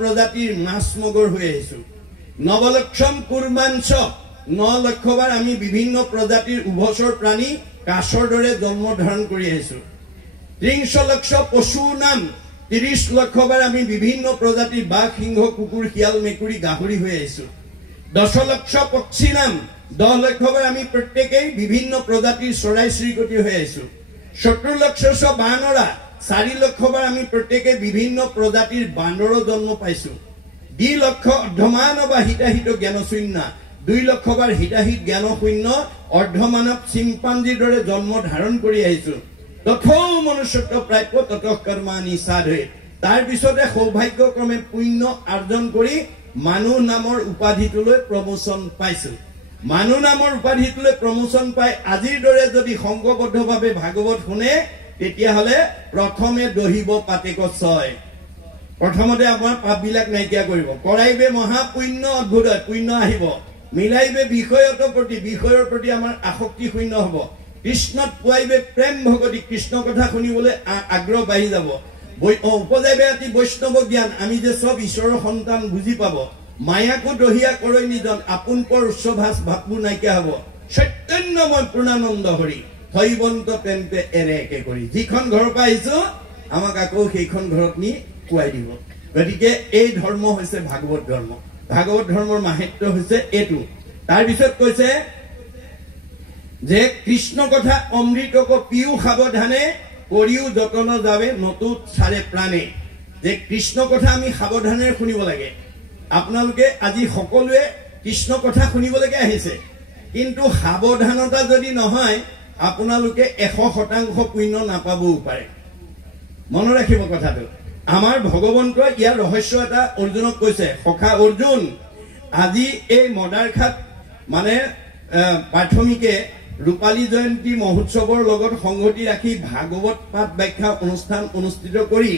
প্ৰজাতিৰ মাছ মগৰ হৈ আহিছো নবলক্ষম কুৰ্বাঞ্চ 9 লক্ষবাৰ আমি বিভিন্ন প্ৰজাতিৰ উভচৰ প্ৰাণী কাছৰ দৰে জন্ম ধাৰণ কৰি আহিছো 30 লক্ষ পশু নাম 30 লক্ষবাৰ আমি বিভিন্ন প্ৰজাতিৰ বাঘ সিংহ কুকুৰ শিয়াল মেকুৰী গাহৰি হৈ আহিছো 10 লক্ষ পক্ষী নাম 10 লক্ষবাৰ আমি প্ৰত্যেকেই বিভিন্ন প্ৰজাতিৰ চৰাই চিৰিকটি হৈ আহিছো 70 লক্ষ বানৰা 4 লক্ষবাৰ আমি প্ৰত্যেকে বিভিন্ন প্ৰজাতিৰ বান্দৰৰ জন্ম পাইছো 2 লক্ষ অৰ্ধমানৱ হিতাহিত জ্ঞানশূন্য 2 লক্ষবাৰ হিতাহিত জ্ঞানশূন্য অৰ্ধমানৱ চিম্পাঞ্জিৰ দৰে জন্ম ধাৰণ কৰি আহিছো তথৌ মনুষ্যত্ব প্ৰাপ্য ততঃ কৰ্মাণি সাধে তাৰ পিছতে সৌভাগ্যক্ৰমে পুণ্য অৰ্জন কৰি মানুহ নামৰ উপাধিটোলৈ প্ৰমোচন পাইছো মানুহ নামৰ উপাধিটোলৈ প্ৰমোচন পাই আজিৰ দৰে যদি সংঘবদ্ধভাৱে ভাগৱত শুনে তেতিয়া হলে প্ৰথমে দহিব পাতেকছয় প্ৰথমতে আমাৰ পাপবিলাক নাইকিয়া কৰিব কৰাইবে মহা পুণ্য অদ্ভুত পুণ্য আহিব মিলাইবে বিষয়ৰ প্ৰতি আমাৰ আসক্তি শূন্য হ'ব কৃষ্ণত পুৱাইবে প্ৰেম ভগতি কৃষ্ণ কথা শুনিবলৈ আগ্ৰহ বাঢ়ি যাব উপজাইবে অতি বৈষ্ণৱ জ্ঞান আমি যে সব ঈশ্বৰৰ সন্তান বুজি পাব মায়াকো দহিয়া কৰৈ নিজন আপোন পৰ উচ্চভাস ভাববোৰ নাইকিয়া হ'ব চৈতন্যময় পূৰ্ণানন্দ হৰি থৈবন্ত তেন্তে এৰে একে কৰি যিখন ঘৰৰ পৰা আহিছো আমাক আকৌ সেইখন ঘৰত নি কুৱাই দিব গতিকে এই ধৰ্ম হৈছে ভাগৱত ধৰ্ম ভাগৱত ধৰ্মৰ মাহাত্ম্য হৈছে এইটো তাৰ পিছত কৈছে যে কৃষ্ণ কথা অমৃতক পিও সাৱধানে কৰিও যতন যাবে নতু চাৰে প্ৰাণে যে কৃষ্ণ কথা আমি সাৱধানেৰে শুনিব লাগে আপোনালোকে আজি সকলোৱে কৃষ্ণ কথা শুনিবলৈকে আহিছে কিন্তু সাৱধানতা যদি নহয় আপোনালোকে 100% পুণ্য নাপাবও পাৰে মনত ৰাখিব কথাটো আমাৰ ভগৱন্তই ইয়াৰ ৰহস্য এটা অৰ্জুনক কৈছে সখা অৰ্জুন আজি এই মদাৰখাত মানে প্ৰাথমিকে ৰূপালী জয়ন্তী মহোৎসৱৰ লগত সংগতি ৰাখি ভাগৱত পাঠ ব্যাখ্যা অনুষ্ঠান অনুষ্ঠিত কৰি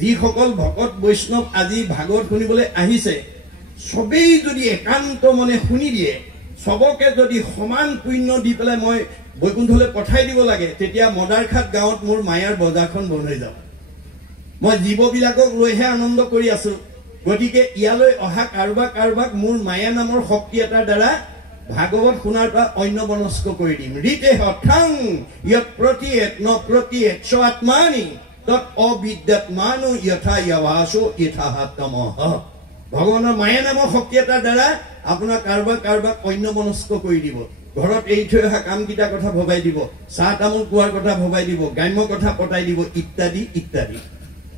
যিসকল ভকত বৈষ্ণৱ আজি ভাগৱত শুনিবলৈ আহিছে সবেই যদি একান্ত মনে শুনি দিয়ে সবকে যদি সমান পুণ্য দি পেলাই মই বৈকুণ্ঠলৈ পঠাই দিব লাগে তেতিয়া মদাৰখাত গাঁৱত মোৰ মায়াৰ বজাৰখন বন্ধ হৈ যাব মই জীৱবিলাকক লৈহে আনন্দ কৰি আছো গতিকে ইয়ালৈ অহা কাৰোবাক মোৰ মায়া নামৰ শক্তি এটাৰ দ্বাৰা ভাগৱত শুনাৰ পৰা অন্য বনস্ক কৰি দিম ৰীতে হঠাং ইয়ত প্ৰতিয়েত ন প্ৰতিয়েত চ আত্মানি তৎ অবিদ্যাত্মানো যথা য়াৱাসো ইথাহাতমহ ভগৱানৰ মায়া নামৰ শক্তি এটাৰ দ্বাৰা আপোনাৰ কাৰোবাক অন্য বনস্ক কৰি দিব ঘৰত এৰি থৈ অহা কামকেইটা কথা ভবাই দিব চাহ তামোল খোৱাৰ কথা ভবাই দিব গ্ৰাম্য কথা পতাই দিব ইত্যাদি ইত্যাদি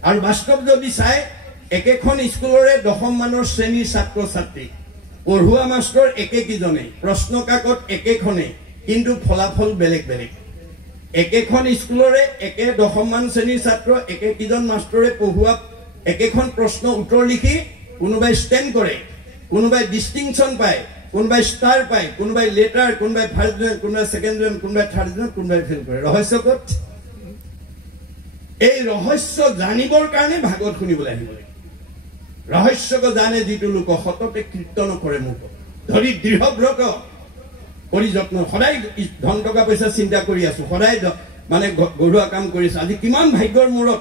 আৰু বাস্তৱ যদি চাই একেখন স্কুলৰে 10ম মানৰ শ্ৰেণীৰ ছাত্ৰ ছাত্ৰী পঢ়ুৱা মাষ্টৰ একেকিজনে প্ৰশ্ন কাকত একেখনে কিন্তু ফলাফল বেলেগ বেলেগ একেখন স্কুলৰে একে 10ম মান শ্ৰেণীৰ ছাত্ৰ একেকিজন মাষ্টৰে পঢ়ুৱা একেখন প্ৰশ্ন উত্তৰ লিখি কোনোবাই ষ্টেণ্ড কৰে কোনোবাই ডিষ্টিংচন পায় কোনোবাই ষ্টাৰ পায় কোনোবাই লেটাৰ কোনোবাই ফাৰ্ষ্ট ডিভিজন কোনোবাই সেকেন্ড ডিভিজন কোনোবাই থাৰ্ড ডিভিজন কোনোবাই ফেল কৰে ৰহস্য ক'ত এই ৰহস্য জানিবৰ কাৰণে ভাগৱত শুনিবলৈ আহিব লাগে ৰহস্যক জানে যিটো লোক সততে কীৰ্তন কৰে মোক ধৰি দৃঢ়ব্ৰত কৰি যত্ন সদায় ধন টকা পইচা চিন্তা কৰি আছো সদায় মানে গৰুৱা কাম কৰিছো আজি কিমান ভাগ্যৰ মূৰত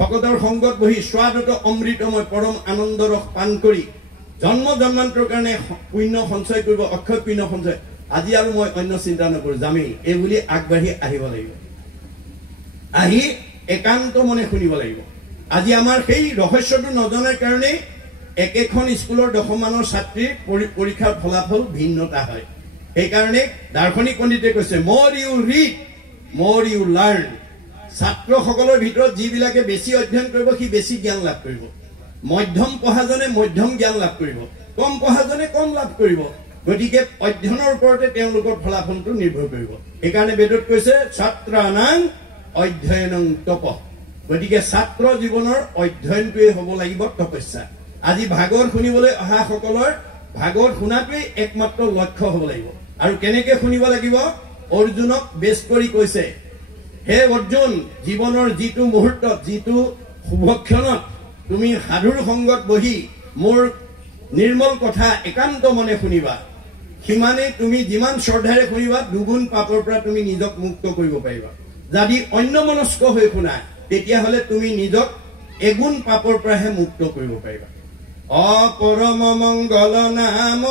ভকতৰ সংগত বহি স্বাদত অমৃতময় পৰম আনন্দ ৰস পান কৰি জন্ম জন্মান্তৰ কাৰণে পুণ্য সঞ্চয় কৰিব অক্ষয় পুণ্য সঞ্চয় আজি আৰু মই অন্য চিন্তা নকৰো যামেই এই বুলি আগবাঢ়ি আহিব লাগিব আহি একান্ত মনে শুনিব লাগিব আজি আমাৰ সেই ৰহস্যটো নজনাৰ কাৰণে একেখন স্কুলৰ 10ম মানৰ ছাত্ৰীৰ পৰীক্ষাৰ ফলাফল ভিন্নতা হয় এই কাৰণে দাৰ্শনিক পণ্ডিতে কৈছে more you read more you learn ছাত্ৰসকলৰ ভিতৰত যিবিলাকে বেছি অধ্যয়ন কৰিব সি বেছি জ্ঞান লাভ কৰিব মধ্যম পঢ়াজনে মধ্যম জ্ঞান লাভ কৰিব কম পঢ়াজনে কম লাভ কৰিব গতিকে অধ্যয়নৰ ওপৰতে তেওঁলোকৰ ফলাফলটো নিৰ্ভৰ কৰিব এই কাৰণে বেদত কৈছে ছাত্ৰানাং অধ্যয়নং তপ গতিকে ছাত্ৰ জীৱনৰ অধ্যয়নটোৱে হ'ব লাগিব তপস্যা আজি ভাগৱত শুনিবলৈ অহা সকলৰ ভাগৱত শুনাটোৱে একমাত্ৰ লক্ষ্য হ'ব লাগিব আৰু কেনেকৈ শুনিব লাগিব অৰ্জুনক বেছ কৰি কৈছে হে অৰ্জুন জীৱনৰ যিটো মুহূৰ্তত যিটো শুভক্ষণত তুমি সাধুৰ সংগত বহি মোৰ নিৰ্মল কথা একান্ত মনে শুনিবা সিমানে তুমি যিমান শ্ৰদ্ধাৰে শুনিবা দুগুণ পাপৰ পৰা তুমি নিজক মুক্ত কৰিব পাৰিবা যদি অন্যমনস্ক হৈ শুনা তেতিয়া হলে তুমি নিজক এগুণ পাপৰ পৰাহে মুক্ত কৰিব পাৰিবা অপৰম মংগল নাম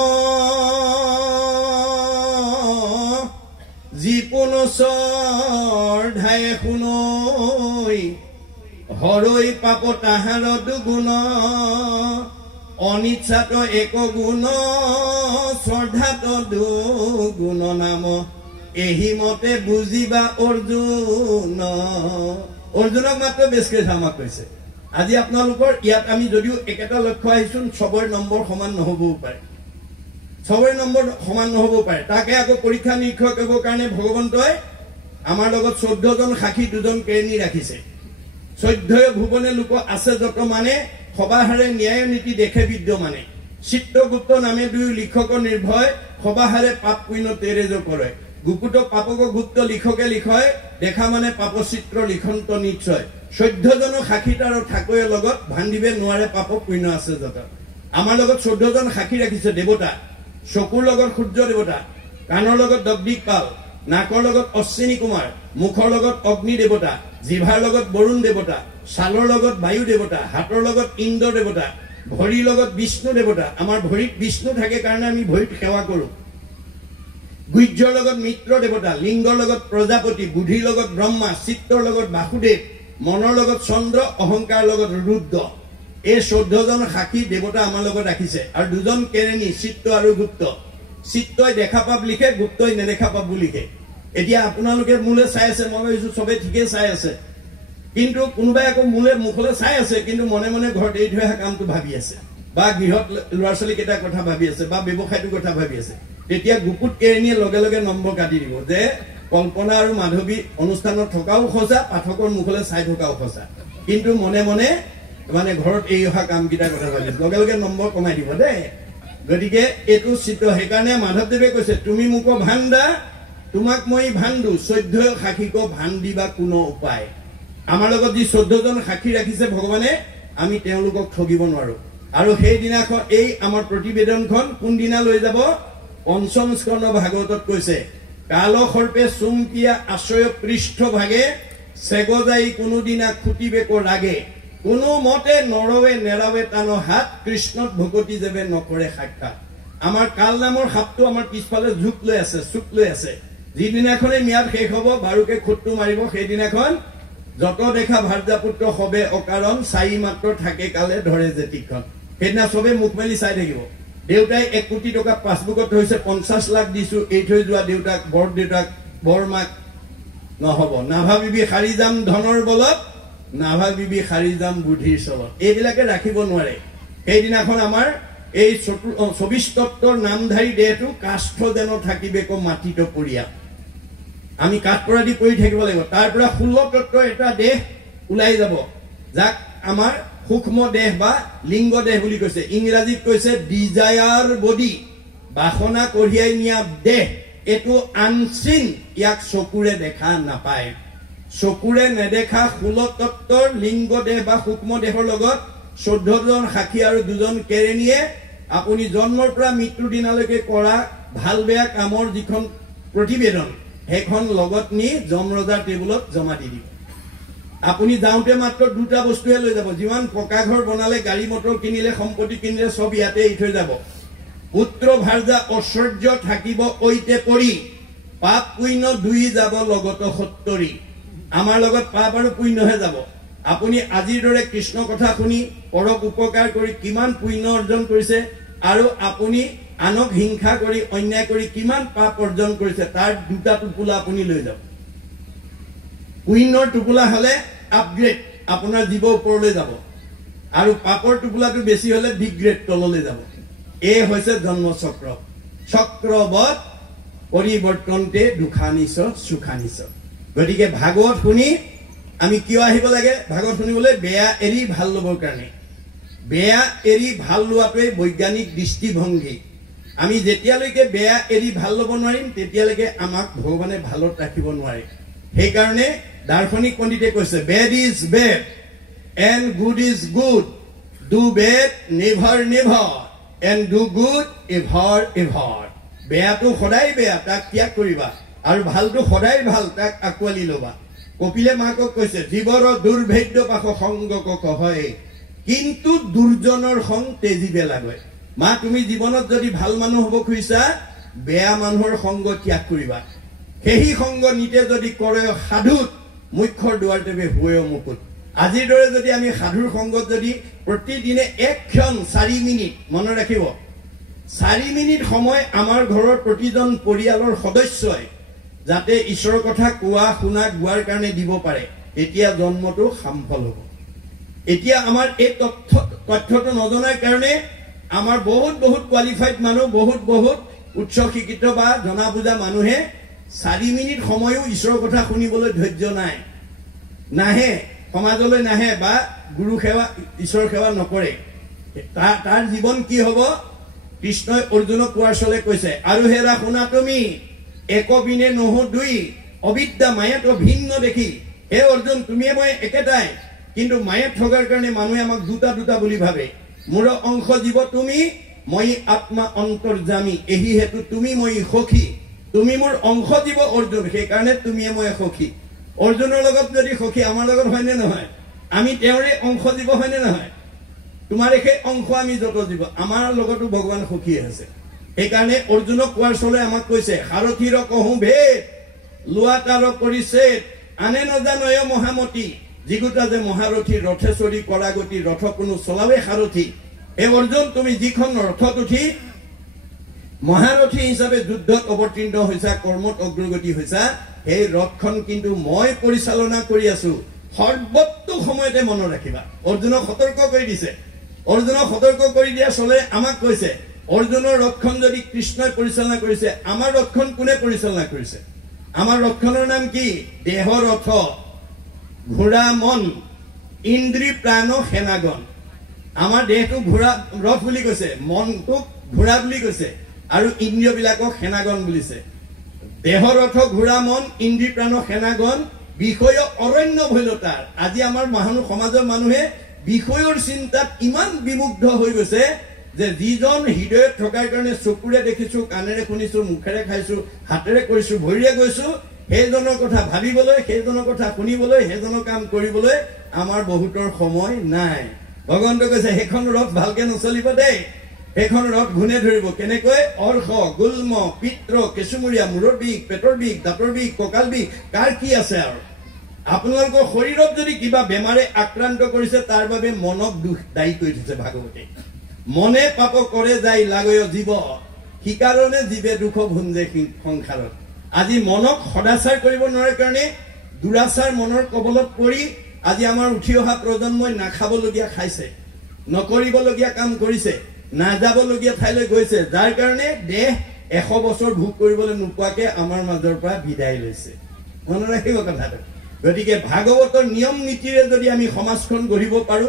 যিপোনো শ্ৰদ্ধায়ে শুনৈ হৰৈ পাপ তাহাৰ দুগুণ অনিচ্ছাত এক গুণ শ্ৰদ্ধাত দুগুণ নাম এহি মতে বুজিবা অৰ্জুন অৰ্জুনক মাত্ৰ বেছকেছ আমাক কৈছে আজি আপোনালোকৰ ইয়াত আমি যদিও একেটা লক্ষ্য আহিছো সবৰে নম্বৰ সমান নহবও পাৰে সবৰে নম্বৰ সমান নহবও পাৰে তাকে আকৌ পৰীক্ষা নিৰীক্ষা কৰিবৰ কাৰণে ভগৱন্তই আমাৰ লগত 14 জন সাক্ষী 2 জন কেৰণী ৰাখিছে 14 ভুৱনে লোক আছে যত মানে সবাহাৰে ন্যায় নীতি দেখে বিদ্যমানে চিত্ৰগুপ্ত নামে 2 লিখকৰ নিৰ্ভয় সবাহাৰে পাপ পুণ্য তেৰেজ কৰে গুপুত পাপক গুপ্ত লিখকে লিখয় দেখা মানে পাপ চিত্ৰ লিখন্ত নিশ্চয় 14 জন সাক্ষী আৰু ঠাকুৰৰ লগত ভান্দিবে নোৱাৰে পাপ পুণ্য আছে যত আমাৰ লগত 14 জন সাক্ষী ৰাখিছে দেৱতা চকুৰ লগত সূৰ্য দেৱতা কাণৰ লগত দগদিক পাল নাকৰ লগত অশ্বিনী কুমাৰ মুখৰ লগত অগ্নি দেৱতা জিভাৰ লগত বৰুণ দেৱতা ছালৰ লগত বায়ু দেৱতা হাতৰ লগত ইন্দ্ৰ দেৱতা ভৰিৰ লগত বিষ্ণু দেৱতা আমাৰ ভৰিত বিষ্ণু থাকে কাৰণে আমি ভৰিত সেৱা কৰো গুজ্জৰ লগত মিত্ৰ দেৱতা লিংগৰ লগত প্ৰজাপতি বুদ্ধিৰ লগত ব্ৰহ্মা চিত্তৰ লগত বাসুদেৱ মনৰ লগত চন্দ্ৰ অহংকাৰ লগত ৰুদ্ৰ এই 14 জন সাক্ষী দেৱতা আমাৰ লগত ৰাখিছে আৰু 2 জন কেৰণী চিত্ত আৰু গুপ্ত চিত্তই দেখা পাপ লিখে গুপ্তই নেদেখা পাপ লিখে এতিয়া আপোনালোকে মুলে চাই আছে মই ভাবিছো সবে ঠিকে চাই আছে কিন্তু কোনোবাই আকৌ মুলে মুখলে চাই আছে কিন্তু মনে মনে ঘৰত এই ধৰা কামটো ভাবি আছে বা গৃহত লৰাছলি কেটা কথা ভাবি আছে বা ব্যৱসায়টো কথা ভাবি আছে তেতিয়া গুপুত কেৰণীয়ে লগে লগে নম্বৰ কাটি দিব যে কল্পনা আৰু মাধৱী অনুষ্ঠানত থকাও খসা পাঠকৰ মুখলে চাই থকাও খসা কিন্তু মনে মনে মানে ঘৰত এই অহা কাম কিটা কথা ভাবি লগে লগে নম্বৰ কমাই দিব দে গতিকে এটো চিত্ত হেকাৰণে মাধৱদেৱে কৈছে তুমি মুক ভান্দা তোমাক মই ভান্দু 14 সাক্ষীক ভান্দিবা কোনো উপায় আমাৰ লগত যি 14 জন সাক্ষী ৰাখিছে ভগৱানে আমি তেওঁলোকক ঠগিব নোৱাৰো আৰু সেই দিনাখন এই আমাৰ প্ৰতিবেদনখন কোন দিনা লৈ যাব পঞ্চম স্কন্ধ ভাগৱতত কৈছে কাল সৰ্পে চুমকিয়া আশ্ৰয় পৃষ্ঠ ভাগে সেগজাই কোনো দিনা খুটিবে কো লাগে কোনো মতে নৰৱে নেৰাৱে তানো হাত কৃষ্ণত ভগতি যেবে নকৰে সাক্ষাৎ আমাৰ কাল নামৰ হাতটো আমাৰ পিছফালে ঝুক লৈ আছে চুক লৈ আছে যিদিনাখনে মিয়াদ শেষ হ'ব বাৰুকে খুটটো মাৰিব সেই দিনাখন যত দেখা ভাৰ্যাপুত্ৰ হবে অকাৰণ চাই মাত্ৰ থাকে কালে ধৰে জেতিখন সেইদিনা সবে মুখ মেলি চাই থাকিব দেউতাই 1 কোটি টকা পাছবুকত হৈছে 50 লাখ দিছো এই থৈ যোৱা দেউতাক বৰ দেউতাক বৰমাক নহব নাভাবিবি খাৰি যাম ধনৰ বলত নাভাবিবি খাৰি যাম বুদ্ধিৰ চলত এইবিলাকে ৰাখিব নোৱাৰে সেইদিনাখন আমাৰ এই 24 তত্ত্বৰ নামধাৰী দেহটো কাষ্ঠ যেন থাকিবে কো মাটিত পৰিয়া আমি কাঠপৰা দি পৰি থাকিব লাগিব তাৰ পৰা 16 তত্ত্বৰ এটা দেহ উলাই যাব যাক আমাৰ সূক্ষ্ম দেহ বা লিংগ দেহ বুলি কৈছে ইংৰাজীত কৈছে ডিজায়াৰ বডি বাসনা কঢ়িয়াই নিয়া দেহ এটো আনসিন ইয়াক চকুৰে দেখা নাপায় চকুৰে নেদেখা 16 তত্ত্বৰ লিংগ দেহ বা সূক্ষ্ম দেহৰ লগত 14 জন সাক্ষী আৰু 2 জন কেৰণীয়ে আপুনি জন্মৰ পৰা মৃত্যুৰ দিনলৈকে কৰা ভাল বেয়া কামৰ যিখন প্ৰতিবেদন হেখন লগত নি যমৰজাৰ টেবুলত জমা দি দিব আপুনি যাওঁতে মাত্ৰ দুটা বস্তুৱে লৈ যাব যিমান পকা ঘৰ বনালে গাড়ী মটৰ কিনিলে সম্পত্তি কিনিলে সব ইয়াতে এৰি থৈ যাব পুত্ৰ ভাৰ্যা ঐশ্বৰ্য থাকিব ঐতে পৰি পাপ পুণ্য দুই যাব লগত 70 আমাৰ লগত পাপ আৰু পুণ্যহে যাব আপুনি আজিৰ দৰে কৃষ্ণ কথা শুনি পৰক উপকাৰ কৰি কিমান পুণ্য অৰ্জন কৰিছে আৰু আপুনি আনক হিংসা কৰি অন্যায় কৰি কিমান পাপ অৰ্জন কৰিছে তাৰ দুটা টুকুলা আপুনি লৈ যাব পুণ্যৰ টুকুলা হলে আপগ্ৰেড আপোনাৰ জীৱ ওপৰলৈ যাব আৰু পাপৰ টুকুলাটো বেছি হলে ডিগ্ৰেড তললৈ যাব এই হৈছে জন্ম চক্ৰ চক্ৰবত পৰিৱৰ্তনতে দুখানিছ সুখানিছ গতিকে ভাগৱত শুনি আমি কিয় আহিব লাগে ভাগৱত শুনিবলৈ বেয়া এৰি ভাল লবৰ কাৰণে বেয়া এৰি ভাল লোৱাটোৱে বৈজ্ঞানিক দৃষ্টিভংগী আমি যেতিয়ালৈকে বেয়া এৰি ভাল লব নোৱাৰিম তেতিয়ালৈকে আমাক ভগৱানে ভালত ৰাখিব নোৱাৰে সেই কাৰণে দাৰ্শনিক পণ্ডিতে কৈছে bed is bed and good is good do bed never never and do good ever ever বেয়াটো সদায় বেয়া তাক ত্যাগ কৰিবা আৰু ভালটো সদায় ভাল তাক আঁকোৱালি ল'বা কপিলে মাকক কৈছে জীৱৰ দুৰ্ভেদ্য পাশ সংগক হয় কিন্তু দুৰ্জনৰ সং তেজিবে লাগে মা তুমি জীৱনত যদি ভাল মানুহ হ'ব খুজিছা বেয়া মানুহৰ সংগ ত্যাগ কৰিবা সেই সংগ নিতে যদি কৰে সাধুত মুখ্যৰ দুৱাৰতেবে হুৱে মুকুট আজিৰ দৰে যদি আমি সাধুৰ সংগত যদি প্ৰতিদিনে এক ক্ষণ 4 মিনিট মনত ৰাখিব 4 মিনিট সময় আমাৰ ঘৰৰ প্ৰতিজন পৰিয়ালৰ সদস্যই যাতে ঈশ্বৰৰ কথা কোৱা শুনা গোৱাৰ কাৰণে দিব পাৰে এতিয়া জন্মটো সফল হ'ব এতিয়া আমাৰ এই তথ্যটো নজনাৰ কাৰণে আমাৰ বহুত কোৱালিফাইড মানুহ বহুত উচ্চ শিক্ষিত বা জনা বুজা মানুহে 4 মিনিট সময়ও ঈশ্বৰৰ কথা শুনিবলৈ ধৈৰ্য নাই নাহে সমাজলৈ নাহে বা গুৰু সেৱা ঈশ্বৰ সেৱা নকৰে তাৰ জীৱন কি হ'ব কৃষ্ণই অৰ্জুনক কোৱাৰ চলে কৈছে আৰু হেৰা শুনা তুমি একবিনে নহো দুই অবিদ্যা মায়াত ভিন্ন দেখি হে অৰ্জুন তুমি মই একেটাই কিন্তু মায়াত থকাৰ কাৰণে মানুহে আমাক দুটা বুলি ভাবে মোৰ অংশ জীৱ তুমি মই আত্মা অন্তৰ্যামী এই হেতু তুমি মই সখী তুমি মোৰ অংশ জীৱ অৰ্জুন সেই কাৰণে তুমি মই সখী অৰ্জুনৰ লগত যদি সখী আমাৰ লগত হয়নে নহয় আমি তেওঁৰে অংশ জীৱ হয়নে নহয় তোমাৰ সেই অংশ আমি যত জীৱ আমাৰ লগতো ভগৱান সখী আছে এই কাৰণে অৰ্জুনক কোৱাৰ চলে আমাক কৈছে সাৰথীৰ কহু ভেদ লোৱাটাৰ কৰিছে আনে নজানয় মহামতি যিগুটা যে মহাৰথী ৰথেশ্বৰী কৰাগতি ৰথ কোনো চলাবে সাৰথী এই অৰ্জুন তুমি যিখন ৰথত উঠি মহাৰথী হিচাপে যুদ্ধত অৱতীৰ্ণ হৈছা কৰ্মত অগ্ৰগতি হৈছা এই ৰথখন কিন্তু মই পৰিচালনা কৰি আছো সৰ্বত্ৰ সময়তে মনত ৰাখিবা অৰ্জুনক সতৰ্ক কৰি দিছে অৰ্জুনক সতৰ্ক কৰি দিয়া চলে আমাক কৈছে অৰ্জুনৰ ৰথখন যদি কৃষ্ণই পৰিচালনা কৰিছে আমাৰ ৰথখন কোনে পৰিচালনা কৰিছে আমাৰ ৰথখনৰ নাম কি দেহ ৰথ ঘোড়া মন ইন্দ্ৰিয় প্ৰাণ সেনাগণ আমাৰ দেহটো ঘোড়া ৰথ বুলি কৈছে মনটো ঘোড়া বুলি কৈছে আৰু ইন্দ্ৰিয় বিলাকক সেনাগণ বুলিছে দেহ ৰথ ঘোড়া মন ইন্দ্ৰিয় প্ৰাণ সেনাগণ বিষয় অৰণ্য ভৈলতাৰ আজি আমাৰ মানুহ সমাজৰ মানুহে বিষয়ৰ চিন্তাত ইমান বিমুগ্ধ হৈ গৈছে যে যিজন হৃদয়ত থকাৰ কাৰণে চকুৰে দেখিছো কাণেৰে শুনিছো মুখেৰে খাইছো হাতেৰে কৰিছো ভৰিৰে গৈছো সেইজনৰ কথা ভাবিবলৈ সেইজনৰ কথা শুনিবলৈ সেইজনৰ কাম কৰিবলৈ আমাৰ বহুতৰ সময় নাই ভগৱন্তই কৈছে সেইখন ৰথ ভালকে নচলিব দেই সেইখন ৰথ ঘুনে ধৰিব কেনেকৈ অৰ্শ গুল্ম পিত্ৰ কেঁচুমুৰীয়া মূৰৰ বিষ পেটৰ বিষ দাঁতৰ বিষ কঁকাল বিষ কাৰ কি আছে আৰু আপোনালোকৰ শৰীৰত যদি কিবা বেমাৰে আক্ৰান্ত কৰিছে তাৰ বাবে মনক দুখ দায়ী কৰি দিছে ভাগৱতে মনে পাপ কৰে যাই লাগয় জীৱ শিকাৰণে জীৱে দুখ ভুঞ্জে সংসাৰত আজি মনক সদাচাৰ কৰিব নোৱাৰে কাৰণে দুৰাচাৰ মনৰ কবলত পৰি আজি আমাৰ উঠি অহা প্ৰজন্মই নাখাবলগীয়া খাইছে নকৰিবলগীয়া কাম কৰিছে নাযাবলগীয়া ঠাইলৈ গৈছে যাৰ কাৰণে দেহ 100 বছৰ ভোগ কৰিবলৈ নোপোৱাকে আমাৰ মাজৰ পৰা বিদায় লৈছে মনত ৰাখিব কথাটো গতিকে ভাগৱতৰ নিয়ম নীতিৰে যদি আমি সমাজখন গঢ়িব পাৰো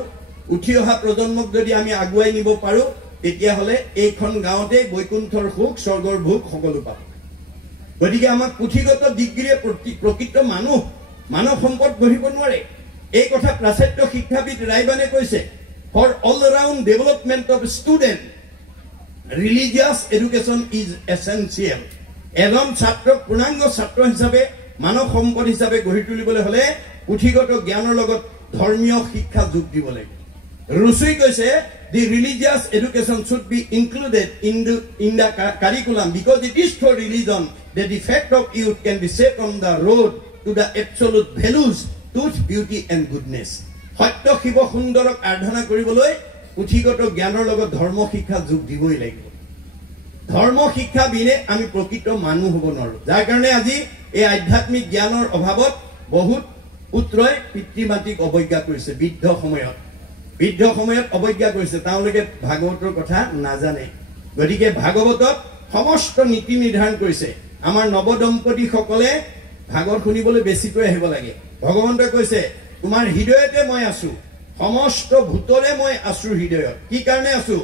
উঠি অহা প্ৰজন্মক যদি আমি আগুৱাই নিব পাৰো তেতিয়া হলে এইখন গাঁৱতে বৈকুণ্ঠৰ সুখ স্বৰ্গৰ ভোগ সকলো পাব গতিকে আমাক পুথিগত ডিগ্ৰীয়ে প্ৰকৃত মানৱ সম্পদ গঢ়িব নোৱাৰে এই কথা প্ৰাচাত্য শিক্ষাবিদ ৰাইবানে কৈছে for all round development of student religious education is essential এজন ছাত্ৰক পূৰ্ণাংগ ছাত্ৰ হিচাপে মানৱ সম্পদ হিচাপে গঢ়ি তুলিবলৈ হলে পুথিগত জ্ঞানৰ লগত ধৰ্মীয় শিক্ষা যোগ দিব লাগিব ৰুচি কৈছে the religious education should be included in the curriculum because it is for religion that the fact of youth can be set on the road to the absolute values truth beauty and goodness সত্য শিৱ সুন্দৰক আৰাধনা কৰিবলৈ পুথিগত জ্ঞানৰ লগত ধৰ্ম শিক্ষা যোগ দিবই লাগিব ধৰ্ম শিক্ষা বিনে আমি প্ৰকৃত মানুহ হ'ব নোৱাৰো যাৰ কাৰণে আজি এই আধ্যাত্মিক জ্ঞানৰ অভাৱত বহুত পুত্ৰই পিতৃ মাতৃক অৱজ্ঞা কৰিছে বৃদ্ধ সময়ত অৱজ্ঞা কৰিছে তেওঁলোকে ভাগৱতৰ কথা নাজানে গতিকে ভাগৱতত সমস্ত নীতি নিৰ্ধাৰণ কৰিছে আমাৰ নৱদম্পতি সকলে ভাগৱত শুনিবলৈ বেছিকৈ আহিব লাগে ভগৱন্তই কৈছে তোমাৰ হৃদয়তে মই আছো সমস্ত ভূতৰে মই আছো হৃদয়ত কি কাৰণে আছো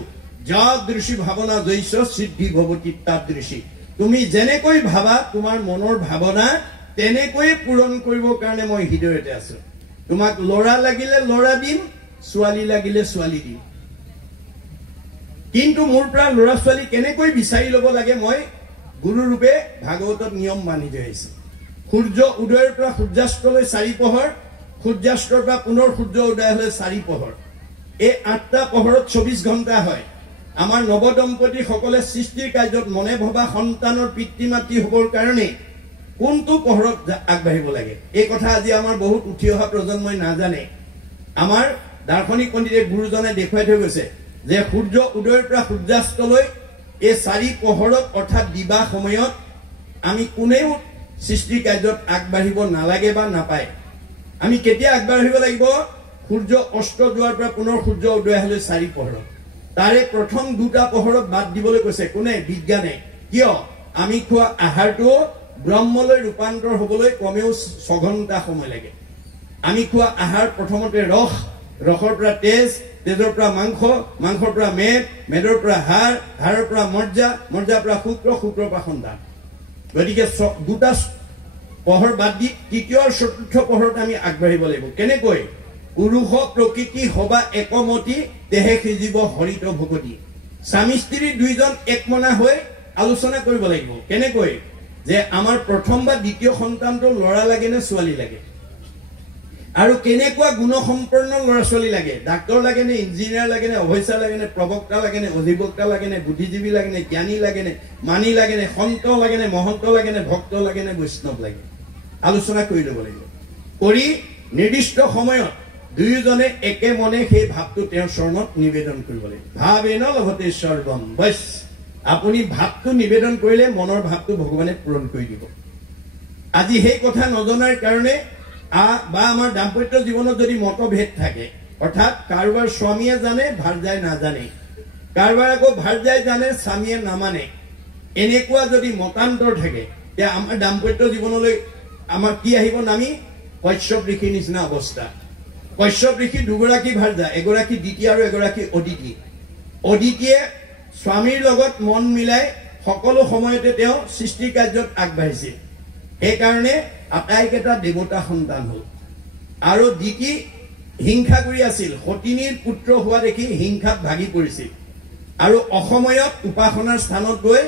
যাদৃশী ভাৱনা জৈস সিদ্ধি ভৱতি তাদৃশী তুমি যেনেকৈ ভাবা তোমাৰ মনৰ ভাৱনা তেনেকৈ পূৰণ কৰিবৰ কাৰণে মই হৃদয়তে আছো তোমাক লৰা লাগিলে লৰা দিম ছোৱালী লাগিলে ছোৱালী দিম কিন্তু মোৰ পৰা লৰা ছোৱালী কেনেকৈ বিচাৰি ল'ব লাগে মই গুৰু ৰূপে ভাগৱতত নিয়ম মানি গৈছে সূৰ্য উদয়ৰ পৰা সূৰ্যাস্তলৈ 4 পহৰ সূৰ্যাস্তৰ পৰা পুনৰ সূৰ্য উদয় হলে 4 পহৰ এই 8টা পোহৰত 24 ঘণ্টা হয় আমাৰ নৱদম্পতি সকলে সৃষ্টিৰ কাৰ্যত মনে ভবা সন্তানৰ পিতৃ মাতৃ হ'বৰ কাৰণে কোনটো পোহৰত আগবাঢ়িব লাগে এই কথা আজি আমাৰ বহুত উঠি অহা প্ৰজন্মই নাজানে আমাৰ দাৰ্শনিক পণ্ডিতে গুৰুজনে দেখুৱাই থৈ গৈছে যে সূৰ্য উদয়ৰ পৰা সূৰ্যাস্তলৈ এই 4 পোহৰত অৰ্থাৎ দিবা সময়ত আমি কোনেও সৃষ্টিৰ কাৰ্যত আগবাঢ়িব নালাগে বা নাপায় আমি কেতিয়া আগবাঢ়িব লাগিব সূৰ্য অস্ত যোৱাৰ পৰা পুনৰ সূৰ্য উদয় হ'লে 4 পোহৰত তাৰে প্ৰথম দুটা পোহৰত বাদ দিবলৈ কৈছে কোনে বিজ্ঞানে কিয় আমি খোৱা আহাৰটো ব্ৰহ্মলৈ ৰূপান্তৰ হ'বলৈ কমেও 6 ঘণ্টা সময় লাগে আমি খোৱা আহাৰ প্ৰথমতে ৰসৰ পৰা তেজৰ পৰা মাংসৰ পৰা মেদৰ পৰা হাড়ৰ পৰা মজ্জাৰ পৰা শুক্ৰৰ পৰা সন্তান গতিকে দুটা পোহৰ বাদ দি তৃতীয় আৰু চতুৰ্থ পোহৰত আমি আগবাঢ়িব লাগিব কেনেকৈ পুৰুষ প্ৰকৃতি হবা একমতি দেহে সিজিব হৰিত ভকতি স্বামী স্ত্ৰী দুইজন একমনা হৈ আলোচনা কৰিব লাগিব কেনেকৈ যে আমাৰ প্ৰথম বা দ্বিতীয় সন্তানটো ল'ৰা লাগে নে ছোৱালী লাগে আৰু কেনেকুৱা গুণসম্পন্ন ল'ৰা ছোৱালী লাগে ডাক্তৰ লাগে নে ইঞ্জিনিয়াৰ লাগে নে অফিচাৰ লাগে নে প্ৰবক্তা লাগে নে অধিবক্তা লাগে নে বুদ্ধিজীৱী লাগে নে জ্ঞানী লাগে নে মানি লাগে নে সন্ত লাগে নে মহন্ত লাগে নে ভক্ত লাগে নে বৈষ্ণৱ লাগে আলোচনা কৰি ল'ব লাগিব কৰি নিৰ্দিষ্ট সময়ত দুয়োজনে একে মনে সেই ভাৱটো তেওঁৰ চৰণত নিবেদন কৰিব লাগিব ভাৱেন লভতে সৰ্বম বস আপুনি ভাৱটো নিবেদন কৰিলে মনৰ ভাৱটো ভগৱানে পূৰণ কৰি দিব আজি সেই কথা নজনাৰ কাৰণে বা আমাৰ দাম্পত্য জীৱনত যদি মতভেদ থাকে অৰ্থাৎ কাৰোবাৰ স্বামীয়ে জানে ভাৰ্যাই নাজানে কাৰোবাৰ আকৌ ভাৰ্যাই জানে স্বামীয়ে নামানে এনেকুৱা যদি মতান্তৰ থাকে তে আমাৰ দাম্পত্য জীৱনলৈ আমাৰ কি আহিব নামি কশ্যপ ঋষিৰ নিচিনা অৱস্থা কশ্যপ ঋষি দুগৰাকী ভাৰ্যা এগৰাকী দ্বিতীয় আৰু এগৰাকী অদিতিয়ে স্বামীৰ লগত মন মিলাই সকলো সময়তে তেওঁ সৃষ্টি কাৰ্যত আগবাঢ়িছিল সেইকাৰণে আটাইকেইটা দেৱতা সন্তান হ'ল আৰু দ্বিতী হিংসা কৰি আছিল সতিনীৰ পুত্ৰ হোৱা দেখি হিংসাত ভাগি পৰিছিল আৰু অসময়ত উপাসনাৰ স্থানত গৈ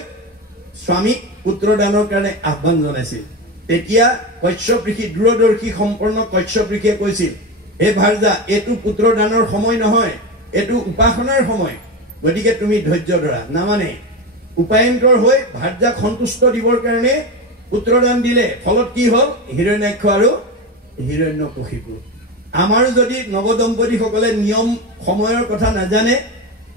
স্বামীক পুত্ৰদানৰ কাৰণে আহ্বান জনাইছিল তেতিয়া কশ্যপ ঋষি দূৰদৰ্শী সম্পন্ন কশ্যপ ঋষিয়ে কৈছিল হে ভাৰ্যা এইটো পুত্ৰদানৰ সময় নহয় এইটো উপাসনাৰ সময় গতিকে তুমি ধৈৰ্য ধৰা নামানে উপায়ন্তৰ হৈ ভাৰ্যাক সন্তুষ্ট দিবৰ কাৰণে পুত্ৰদান দিলে ফলত কি হ'ল হিৰণ্যাক্ষ আৰু হিৰণ্যকশিপু আমাৰো যদি নৱদম্পতিসকলে নিয়ম সময়ৰ কথা নাজানে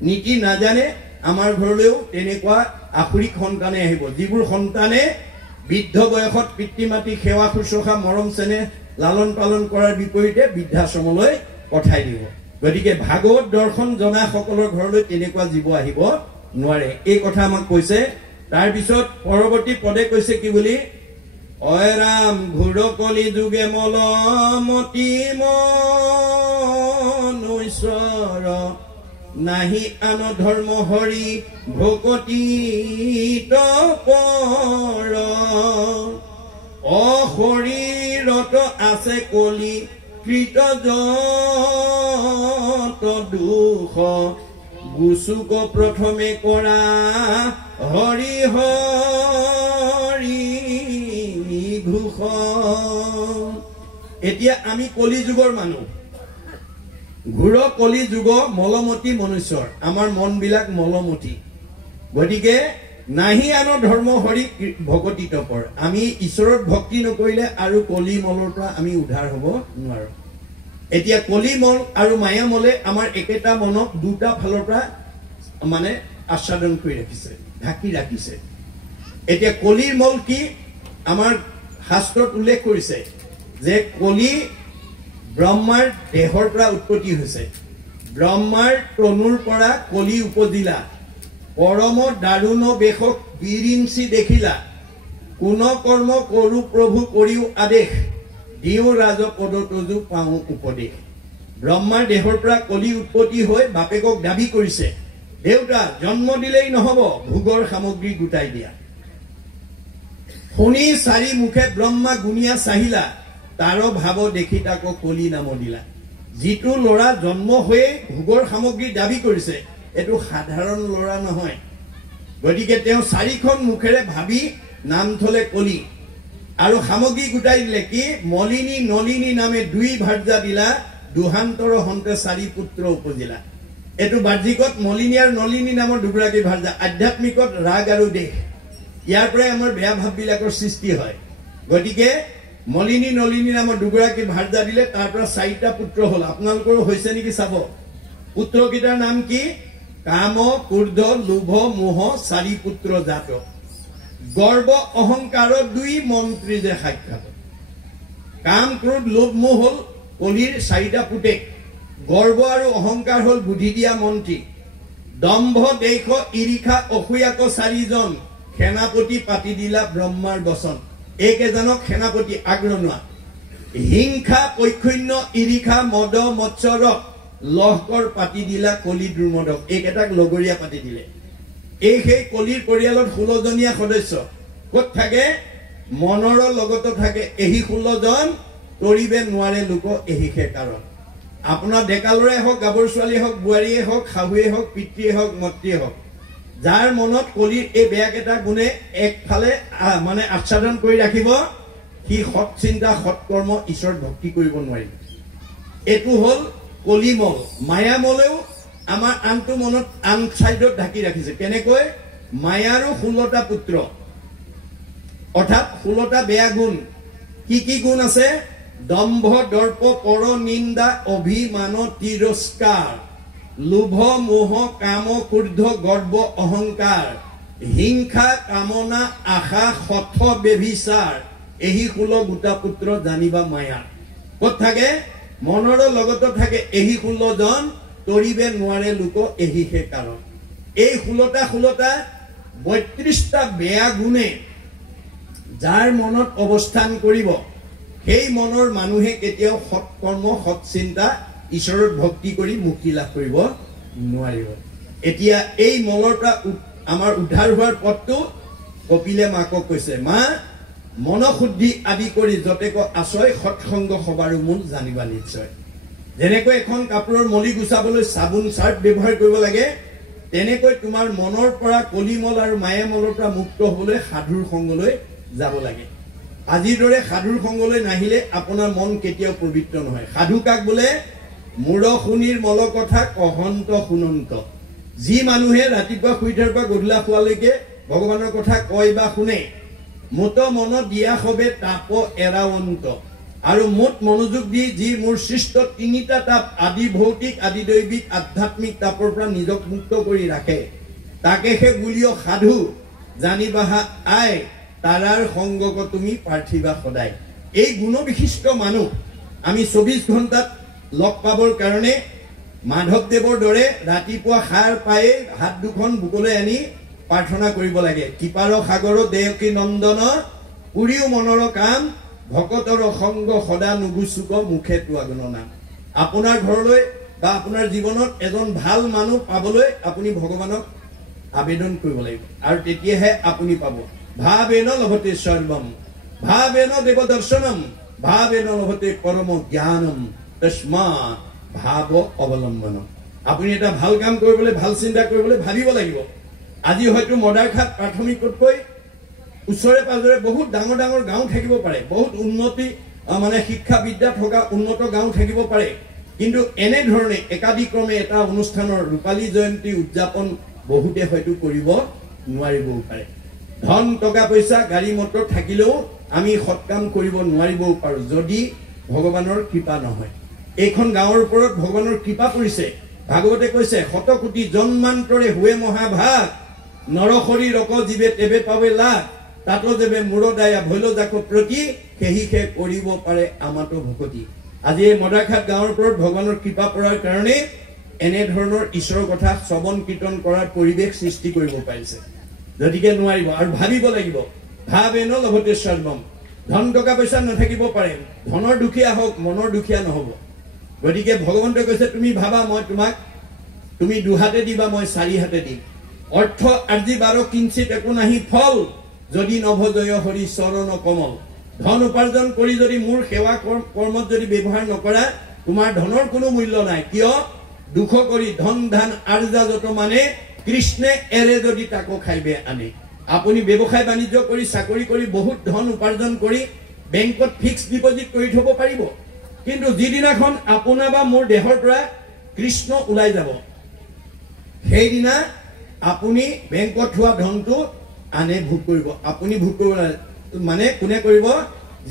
নীতি নাজানে আমাৰ ঘৰলৈও তেনেকুৱা আসুৰিক সন্তানে আহিব যিবোৰ সন্তানে বৃদ্ধ বয়সত পিতৃ মাতৃ সেৱা শুশ্ৰূষা মৰম চেনেহ লালন পালন কৰাৰ বিপৰীতে বৃদ্ধাশ্ৰমলৈ পঠাই দিব গতিকে ভাগৱত দৰ্শন জনা সকলৰ ঘৰলৈ তেনেকুৱা জীৱ আহিব নোৱাৰে এই কথা আমাক কৈছে তাৰ পিছত পৰৱৰ্তী পদে কৈছে কি বুলি অয় ৰাম ঘূৰ কলি যুগে মলমতি মনুষ্যৰ নাহি আন ধৰ্ম হৰি ভকতি তপৰ অশৰীৰত আছে কলি কৃত যত দুখ গুচুক প্ৰথমে কৰা হৰি হৰি ঘোষ এতিয়া আমি কলি যুগৰ মানুহ ঘূৰ কলি যুগ মলমতি মনুষ্যৰ আমাৰ মন বিলাক মলমতি গতিকে নাহি আন ধৰ্ম হৰি ভকতি তপৰ আমি ঈশ্বৰৰ ভক্তি নকৰিলে আৰু কলি মলৰ পৰা আমি উদ্ধাৰ হ'ব নোৱাৰো এতিয়া কলি মল আৰু মায়া মলে আমাৰ একেটা মনক দুটা ফালৰ পৰা মানে আচ্ছাদন কৰি ৰাখিছে ঢাকি ৰাখিছে এতিয়া কলিৰ মল কি আমাৰ শাস্ত্ৰত উল্লেখ কৰিছে যে কলি ব্ৰহ্মাৰ দেহৰ পৰা উৎপত্তি হৈছে ব্ৰহ্মাৰ তনুৰ পৰা কলি উপজিলা পৰম দাৰুণ বেশক বিৰিঞ্চি দেখিলা কোন কৰ্ম কৰো প্ৰভু কৰিও আদেশ দিও ৰাজ পদ তজু পাওঁ উপদেশ ব্ৰহ্মাৰ দেহৰ পৰা কলি উৎপত্তি হৈ বাপেকক দাবী কৰিছে দেউতা জন্ম দিলেই নহব ভোগৰ সামগ্ৰী গোটাই দিয়া শুনি চাৰি মুখে ব্ৰহ্মা গুণিয়া চাহিলা তাৰ ভাৱ দেখি তাক কলি নাম দিলা যিটো ল'ৰা জন্ম হৈয়ে ভোগৰ সামগ্ৰী দাবী কৰিছে এটো সাধাৰণ ল'ৰা নহয় গতিকে তেওঁ চাৰিখন মুখেৰে ভাবি নাম থলে কলি আৰু সামগ্ৰী গোটাই দিলে কি মলিনী নলিনী নামে দুই ভাৰ্যা দিলা দুহান্তৰ হন্তে চাৰি পুত্ৰ উপজিলা এটো বাহ্যিকত মলিনী আৰু নলিনী নামৰ দুগৰাকী ভাৰ্যা আধ্যাত্মিকত ৰাগ আৰু দেশ ইয়াৰ পৰাই আমাৰ বেয়া ভাববিলাকৰ সৃষ্টি হয় গতিকে মলিনী নলিনী নামৰ দুগৰাকী ভাৰ্যা দিলে তাৰ পৰা চাৰিটা পুত্ৰ হল আপোনালোকৰ হৈছে নেকি চাব পুত্ৰকেইটাৰ নাম কি কাম ক্ৰোধ লোভ মোহ চাৰি পুত্ৰ জাত গৰ্ব অহংকাৰৰ দুই মন্ত্ৰী যে সাক্ষাৎ কাম ক্ৰোধ লোভ মোহ হল কলিৰ চাৰিটা পুতেক গৰ্ব আৰু অহংকাৰ হল বুদ্ধি দিয়া মন্ত্ৰী দম্ভ দেশ ইৰিখা অসূয়াক চাৰিজন সেনাপতি পাতি দিলা ব্ৰহ্মাৰ বচন এইকেইজনক সেনাপতি আগ্ৰনোৱা হিংসা পৈক্ষন্য ইৰিখা মদ মৎসৰ লহকৰ পাতি দিলা কলি দ্ৰুমদক এইকেইটাক লগৰীয়া পাতি দিলে এই সেই কলিৰ পৰিয়ালত 16 জনীয়া সদস্য ক'ত থাকে মনৰ লগত থাকে এই 16 জন তৰিবে নোৱাৰে লোক এহিখে কাৰণ আপোনাৰ ডেকালৰে হওক গাবৰ ছোৱালী হওক বুৱাৰীয়ে হওক খাহুৱে হওক পিতৃয়ে হওক মত্ৰীয়ে হওক যাৰ মনত কলিৰ এই বেয়াকেইটা গুণে একফালে মানে আচ্ছাদন কৰি ৰাখিব সি সৎ চিন্তা সৎ কৰ্ম ঈশ্বৰ ভক্তি কৰিব নোৱাৰিব এটো হল কলিমল মায়ামলেও আমাৰ আনটো মনত আন সাইডত ঢাকি ৰাখিছে কেনেকৈ মায়াৰো 16টা পুত্ৰ অৰ্থাৎ 16টা বেয়া গুণ কি গুণ আছে দম্ভ দৰ্প পৰ নিন্দা অভিমান তিৰস্কাৰ লোভ মোহ কাম ক্ৰোধ গৰ্ব অহংকাৰ হিংসা কামনা আশা হঠ বেভিচাৰ এই 16 গোটা পুত্ৰ জানিবা মায়া ক'ত থাকে মনৰ লগত থাকে এই 16 জন তৰিবে নোৱাৰে লোক এহিহে কাৰণ এই 16টা 32টা বেয়া গুণে যাৰ মনত অৱস্থান কৰিব সেই মনৰ মানুহে কেতিয়াও সৎ কৰ্ম সৎ চিন্তা ঈশ্বৰৰ ভক্তি কৰি মুক্তি লাভ কৰিব নোৱাৰিব এতিয়া এই মলৰ পৰা আমাৰ উদ্ধাৰ হোৱাৰ পথটো কপিলে মাকক কৈছে মা মনশুদ্ধি আদি কৰি যতেক আছয় সৎসংগ সবাৰো মূল জানিবা নিশ্চয় যেনেকৈ এখন কাপোৰৰ মলি গুচাবলৈ চাবোন চাৰ্ফ ব্যৱহাৰ কৰিব লাগে তেনেকৈ তোমাৰ মনৰ পৰা কলিমল আৰু মায়ামলৰ পৰা মুক্ত হ'বলৈ সাধুৰ সংগলৈ যাব লাগে আজিৰ দৰে সাধুৰ সংগলৈ নাহিলে আপোনাৰ মন কেতিয়াও পবিত্ৰ নহয় সাধু কাক বোলে মূৰ শুনিৰ মল কথা কহন্ত শুনন্ত যি মানুহে ৰাতিপুৱা শুই উঠাৰ পৰা গধূলা শুৱালৈকে ভগৱানৰ কথা কয় বা শুনে মত মন দিয়া হবে তাপ এৰাৱন্ত আৰু মত মনোযোগ দি যি মোৰ সৃষ্ট তিনিটা তাপ আদি ভৌতিক আদি দৈবিক আধ্যাত্মিক তাপৰ পৰা নিজক মুক্ত কৰি ৰাখে তাকে হে বুলিও সাধু জানিবাহা আই তাৰাৰ সংগক তুমি পাৰ্থিবা সদায় এই গুণবিশিষ্ট মানুহ আমি 24 ঘণ্টাত লগ পাবৰ কাৰণে মাধৱদেৱৰ দৰে ৰাতিপুৱা সাৰ পায়ে হাত দুখন বুকলৈ আনি প্ৰাৰ্থনা কৰিব লাগে কিপাৰ সাগৰ দেৱকী নন্দন পুৰিও মনৰ কাম ভকতৰ সংগ সদা নুগুচুক মুখে তোৱাগুণ নাম আপোনাৰ ঘৰলৈ বা আপোনাৰ জীৱনত এজন ভাল মানুহ পাবলৈ আপুনি ভগৱানক আবেদন কৰিব লাগিব আৰু তেতিয়াহে আপুনি পাব ভাবেন লভতে সৰ্বম ভাবেন দেৱ দৰ্শনম ভাবেন লভতে পৰম জ্ঞানম তস্মা ভাব অৱলম্বন আপুনি এটা ভাল কাম কৰিবলৈ ভাল চিন্তা কৰিবলৈ ভাবিব লাগিব আজি হয়তো মদাৰখাত প্ৰাথমিকতকৈ উচ্চৰে পাজৰে বহুত ডাঙৰ ডাঙৰ গাঁও থাকিব পাৰে বহুত উন্নতি মানে শিক্ষা বিদ্যা থকা উন্নত গাঁও থাকিব পাৰে কিন্তু এনে ধৰণে একাধিক্ৰমে এটা অনুষ্ঠানৰ ৰূপালী জয়ন্তী উদযাপন বহুতে হয়তো কৰিব নোৱাৰিবও পাৰে ধন টকা পইচা গাড়ী মটৰ থাকিলেও আমি সৎকাম কৰিব নোৱাৰিবও পাৰো যদি ভগৱানৰ কৃপা নহয় এইখন গাঁৱৰ ওপৰত ভগৱানৰ কৃপা পৰিছে ভাগৱতে কৈছে শতকোটি জন্মান্তৰে হুৱে মহাভাগ নৰহৰি ৰক জীৱে তেবে পাবে লাভ তাতো যেবে মূৰদায়া ভৈল যাক প্ৰতি সেহিখে কৰিব পাৰে আমাতো ভকতি আজি এই মদাৰখাত গাঁৱৰ ওপৰত ভগৱানৰ কৃপা পৰাৰ কাৰণে এনে ধৰণৰ ঈশ্বৰৰ কথা শ্ৰৱণ কীৰ্তন কৰাৰ পৰিৱেশ সৃষ্টি কৰিব পাৰিছে যদিকে নোৱাৰিব আৰু ভাবিব লাগিব ভাবেন লভতে সৰ্বম ধন টকা পইচা নাথাকিব পাৰে ধনৰ দুখীয়া হওক মনৰ দুখীয়া নহব গতিকে ভগৱন্তই কৈছে তুমি ভাবা মই তোমাক তুমি দুহাতে দিবা মই চাৰি হাতে দিম অৰ্থ আজি বাৰ কিঞ্চিত একো নাহি ফল যদি নভজয় হৰি চৰণ কমল ধন উপাৰ্জন কৰি যদি মোৰ সেৱা কৰ্মত যদি ব্যৱহাৰ নকৰা তোমাৰ ধনৰ কোনো মূল্য নাই কিয় দুখ কৰি ধন ধান আৰ্জা যত মানে কৃষ্ণে এৰে যদি তাকো খাইবে আনে আপুনি ব্যৱসায় বাণিজ্য কৰি চাকৰি কৰি বহুত ধন উপাৰ্জন কৰি বেংকত ফিক্স ডিপজিট কৰি থব পাৰিব কিন্তু যিদিনাখন আপোনাৰ বা মোৰ দেহৰ পৰা কৃষ্ণ ওলাই যাব সেইদিনা আপুনি বেংকত থোৱা ধনটো আনে ভোগ কৰিব আপুনি ভোগ কৰিব মানে কোনে কৰিব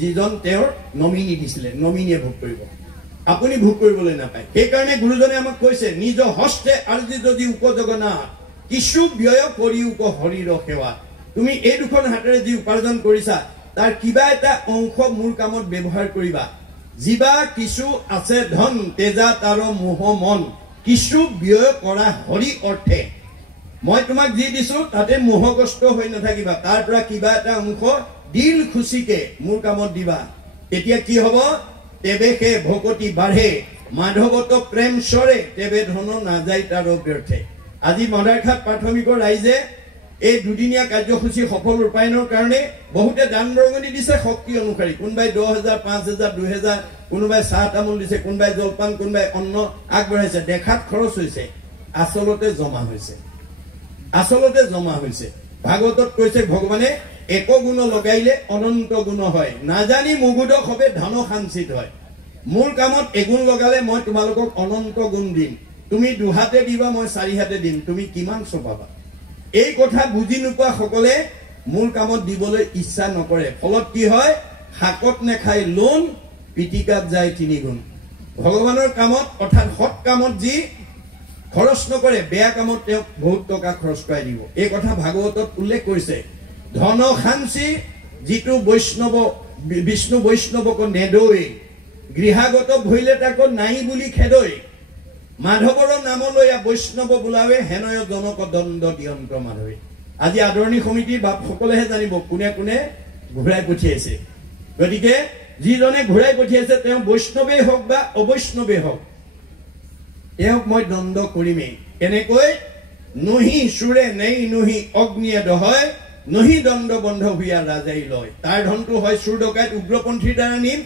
যিজন তেওঁৰ নমিনি দিছিলে নমিনিয়ে ভোগ কৰিব আপুনি ভোগ কৰিবলৈ নাপায় সেইকাৰণে গুৰুজনে আমাক কৈছে নিজ হস্তে আৰ্জি যদি উপযোগনা কিছু ব্যয় কৰি উপ হৰিৰ সেৱা তুমি এই দুখন হাতেৰে যি উপাৰ্জন কৰিছা তাৰ কিবা এটা অংশ মোৰ কামত ব্যৱহাৰ কৰিবা জিবা কিছু আছে ধন তেজা তাৰ মোহ মন কিছু ব্যয় কৰা হৰি অৰ্থে মই তোমাক যি দিছো তাতে মোহগ্ৰস্ত হৈ নাথাকিবা তাৰ পৰা কিবা এটা অংশ দিল খুচিকে মোৰ কামত দিবা এতিয়া কি হ'ব তেবে সে ভকতি বাঢ়ে মাধৱত প্ৰেম সৰে তেবে ধন নাযায় তাৰ ব্যৰ্থে আজি মাদাৰঘাট প্ৰাথমিকৰ ৰাইজে এই দুদিনীয়া কাৰ্যসূচী সফল ৰূপায়ণৰ কাৰণে বহুতে দান বৰঙণি দিছে শক্তি অনুসাৰী কোনোবাই 10,000 5,000 2,000 কোনোবাই চাহ তামোল দিছে কোনোবাই জলপান কোনোবাই অন্ন আগবঢ়াইছে দেখাত খৰচ হৈছে আচলতে জমা হৈছে ভাগৱতত কৈছে ভগৱানে এক গুণ লগাইলে অনন্ত গুণ হয় নাজানি মুগুদ হবে ধন সাঞ্চিত হয় মোৰ কামত এগুণ লগালে মই তোমালোকক অনন্ত গুণ দিম তুমি দুহাতে দিবা মই চাৰি হাতে দিম তুমি কিমান চপাবা এই কথা বুজি নোপোৱা সকলে মোৰ কামত দিবলৈ ইচ্ছা নকৰে ফলত কি হয় হাকত নেখাই লোন পিটিকাত যায় 3 গুণ ভগৱানৰ কামত অৰ্থাৎ সৎ কামত যি খৰচ নকৰে বেয়া কামত তেওঁ বহুত টকা খৰচ কৰাই দিব এই কথা ভাগৱতত উল্লেখ কৰিছে ধন খাঞ্চি যিটো বৈষ্ণৱ বিষ্ণু বৈষ্ণৱক নেদৈ গৃহাগত ভইলে তাক নাই বুলি খেদৈ মাধৱৰ নামলৈ বৈষ্ণৱ বোলাৱে হেনয় জনক দণ্ড দিয়ন্ত মাধৱে আজি আদৰণী সমিতিৰ বাপ সকলেহে জানিব কোনে কোনে ঘূৰাই পঠিয়াইছে গতিকে যিজনে ঘূৰাই পঠিয়াইছে তেওঁ বৈষ্ণৱেই হওক বা অবৈষ্ণৱেই হওক তেওঁক মই দণ্ড কৰিমেই এনেকৈ নহি সুৰে নেই নহি অগ্নিয়ে দহয় নহি দণ্ড বন্ধ হুয়া ৰাজাই লয় তাৰ ধনটো হয় চুৰ ডকাইত উগ্ৰপন্থীৰ দ্বাৰা নিম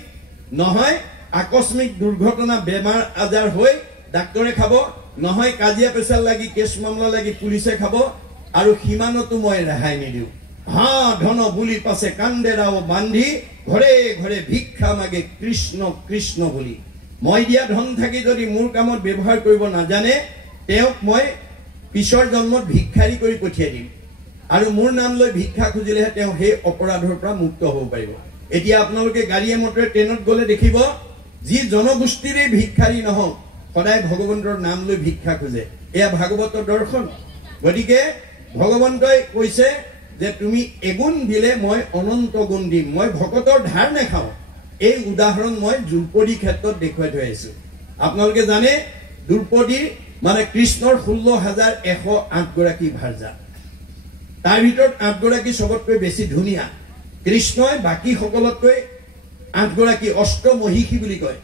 নহয় আকস্মিক দুৰ্ঘটনা বেমাৰ আজাৰ হৈ ডাক্তৰে খাব নহয় কাজিয়া পেচাল লাগি কেছ মামলা লাগি পুলিচে খাব আৰু সীমানতো মই ৰেহাই নিদিও হা ধন বুলি পাছে কান্দেৰাও বান্ধি ঘৰে ঘৰে ভিক্ষা মাগে কৃষ্ণ কৃষ্ণ বুলি মই দিয়া ধন থাকি যদি মোৰ কামত ব্যৱহাৰ কৰিব নাজানে তেওঁক মই পিছৰ জন্মত ভিক্ষাৰী কৰি পঠিয়াই দিম আৰু মোৰ নাম লৈ ভিক্ষা খুজিলেহে তেওঁ সেই অপৰাধৰ পৰা মুক্ত হ'ব পাৰিব এতিয়া আপোনালোকে গাড়ীয়ে মটৰে ট্ৰেইনত গ'লে দেখিব যি জনগোষ্ঠীৰে ভিক্ষাৰী নহওক সদায় ভগৱন্তৰ নাম লৈ ভিক্ষা খোজে এয়া ভাগৱতৰ দৰ্শন গতিকে ভগৱন্তই কৈছে যে তুমি এগুণ দিলে মই অনন্ত গুণ দিম মই ভকতৰ ধাৰ নেখাওঁ এই উদাহৰণ মই দ্ৰৌপদী ক্ষেত্ৰত দেখুৱাই থৈ আহিছো আপোনালোকে জানে দ্ৰৌপদী মানে কৃষ্ণৰ 16,108 গৰাকী ভাৰ্যা তাৰ ভিতৰত 8 গৰাকী সবতকৈ বেছি ধুনীয়া কৃষ্ণই বাকি সকলতকৈ 8 গৰাকী অষ্টমহিষী বুলি কয়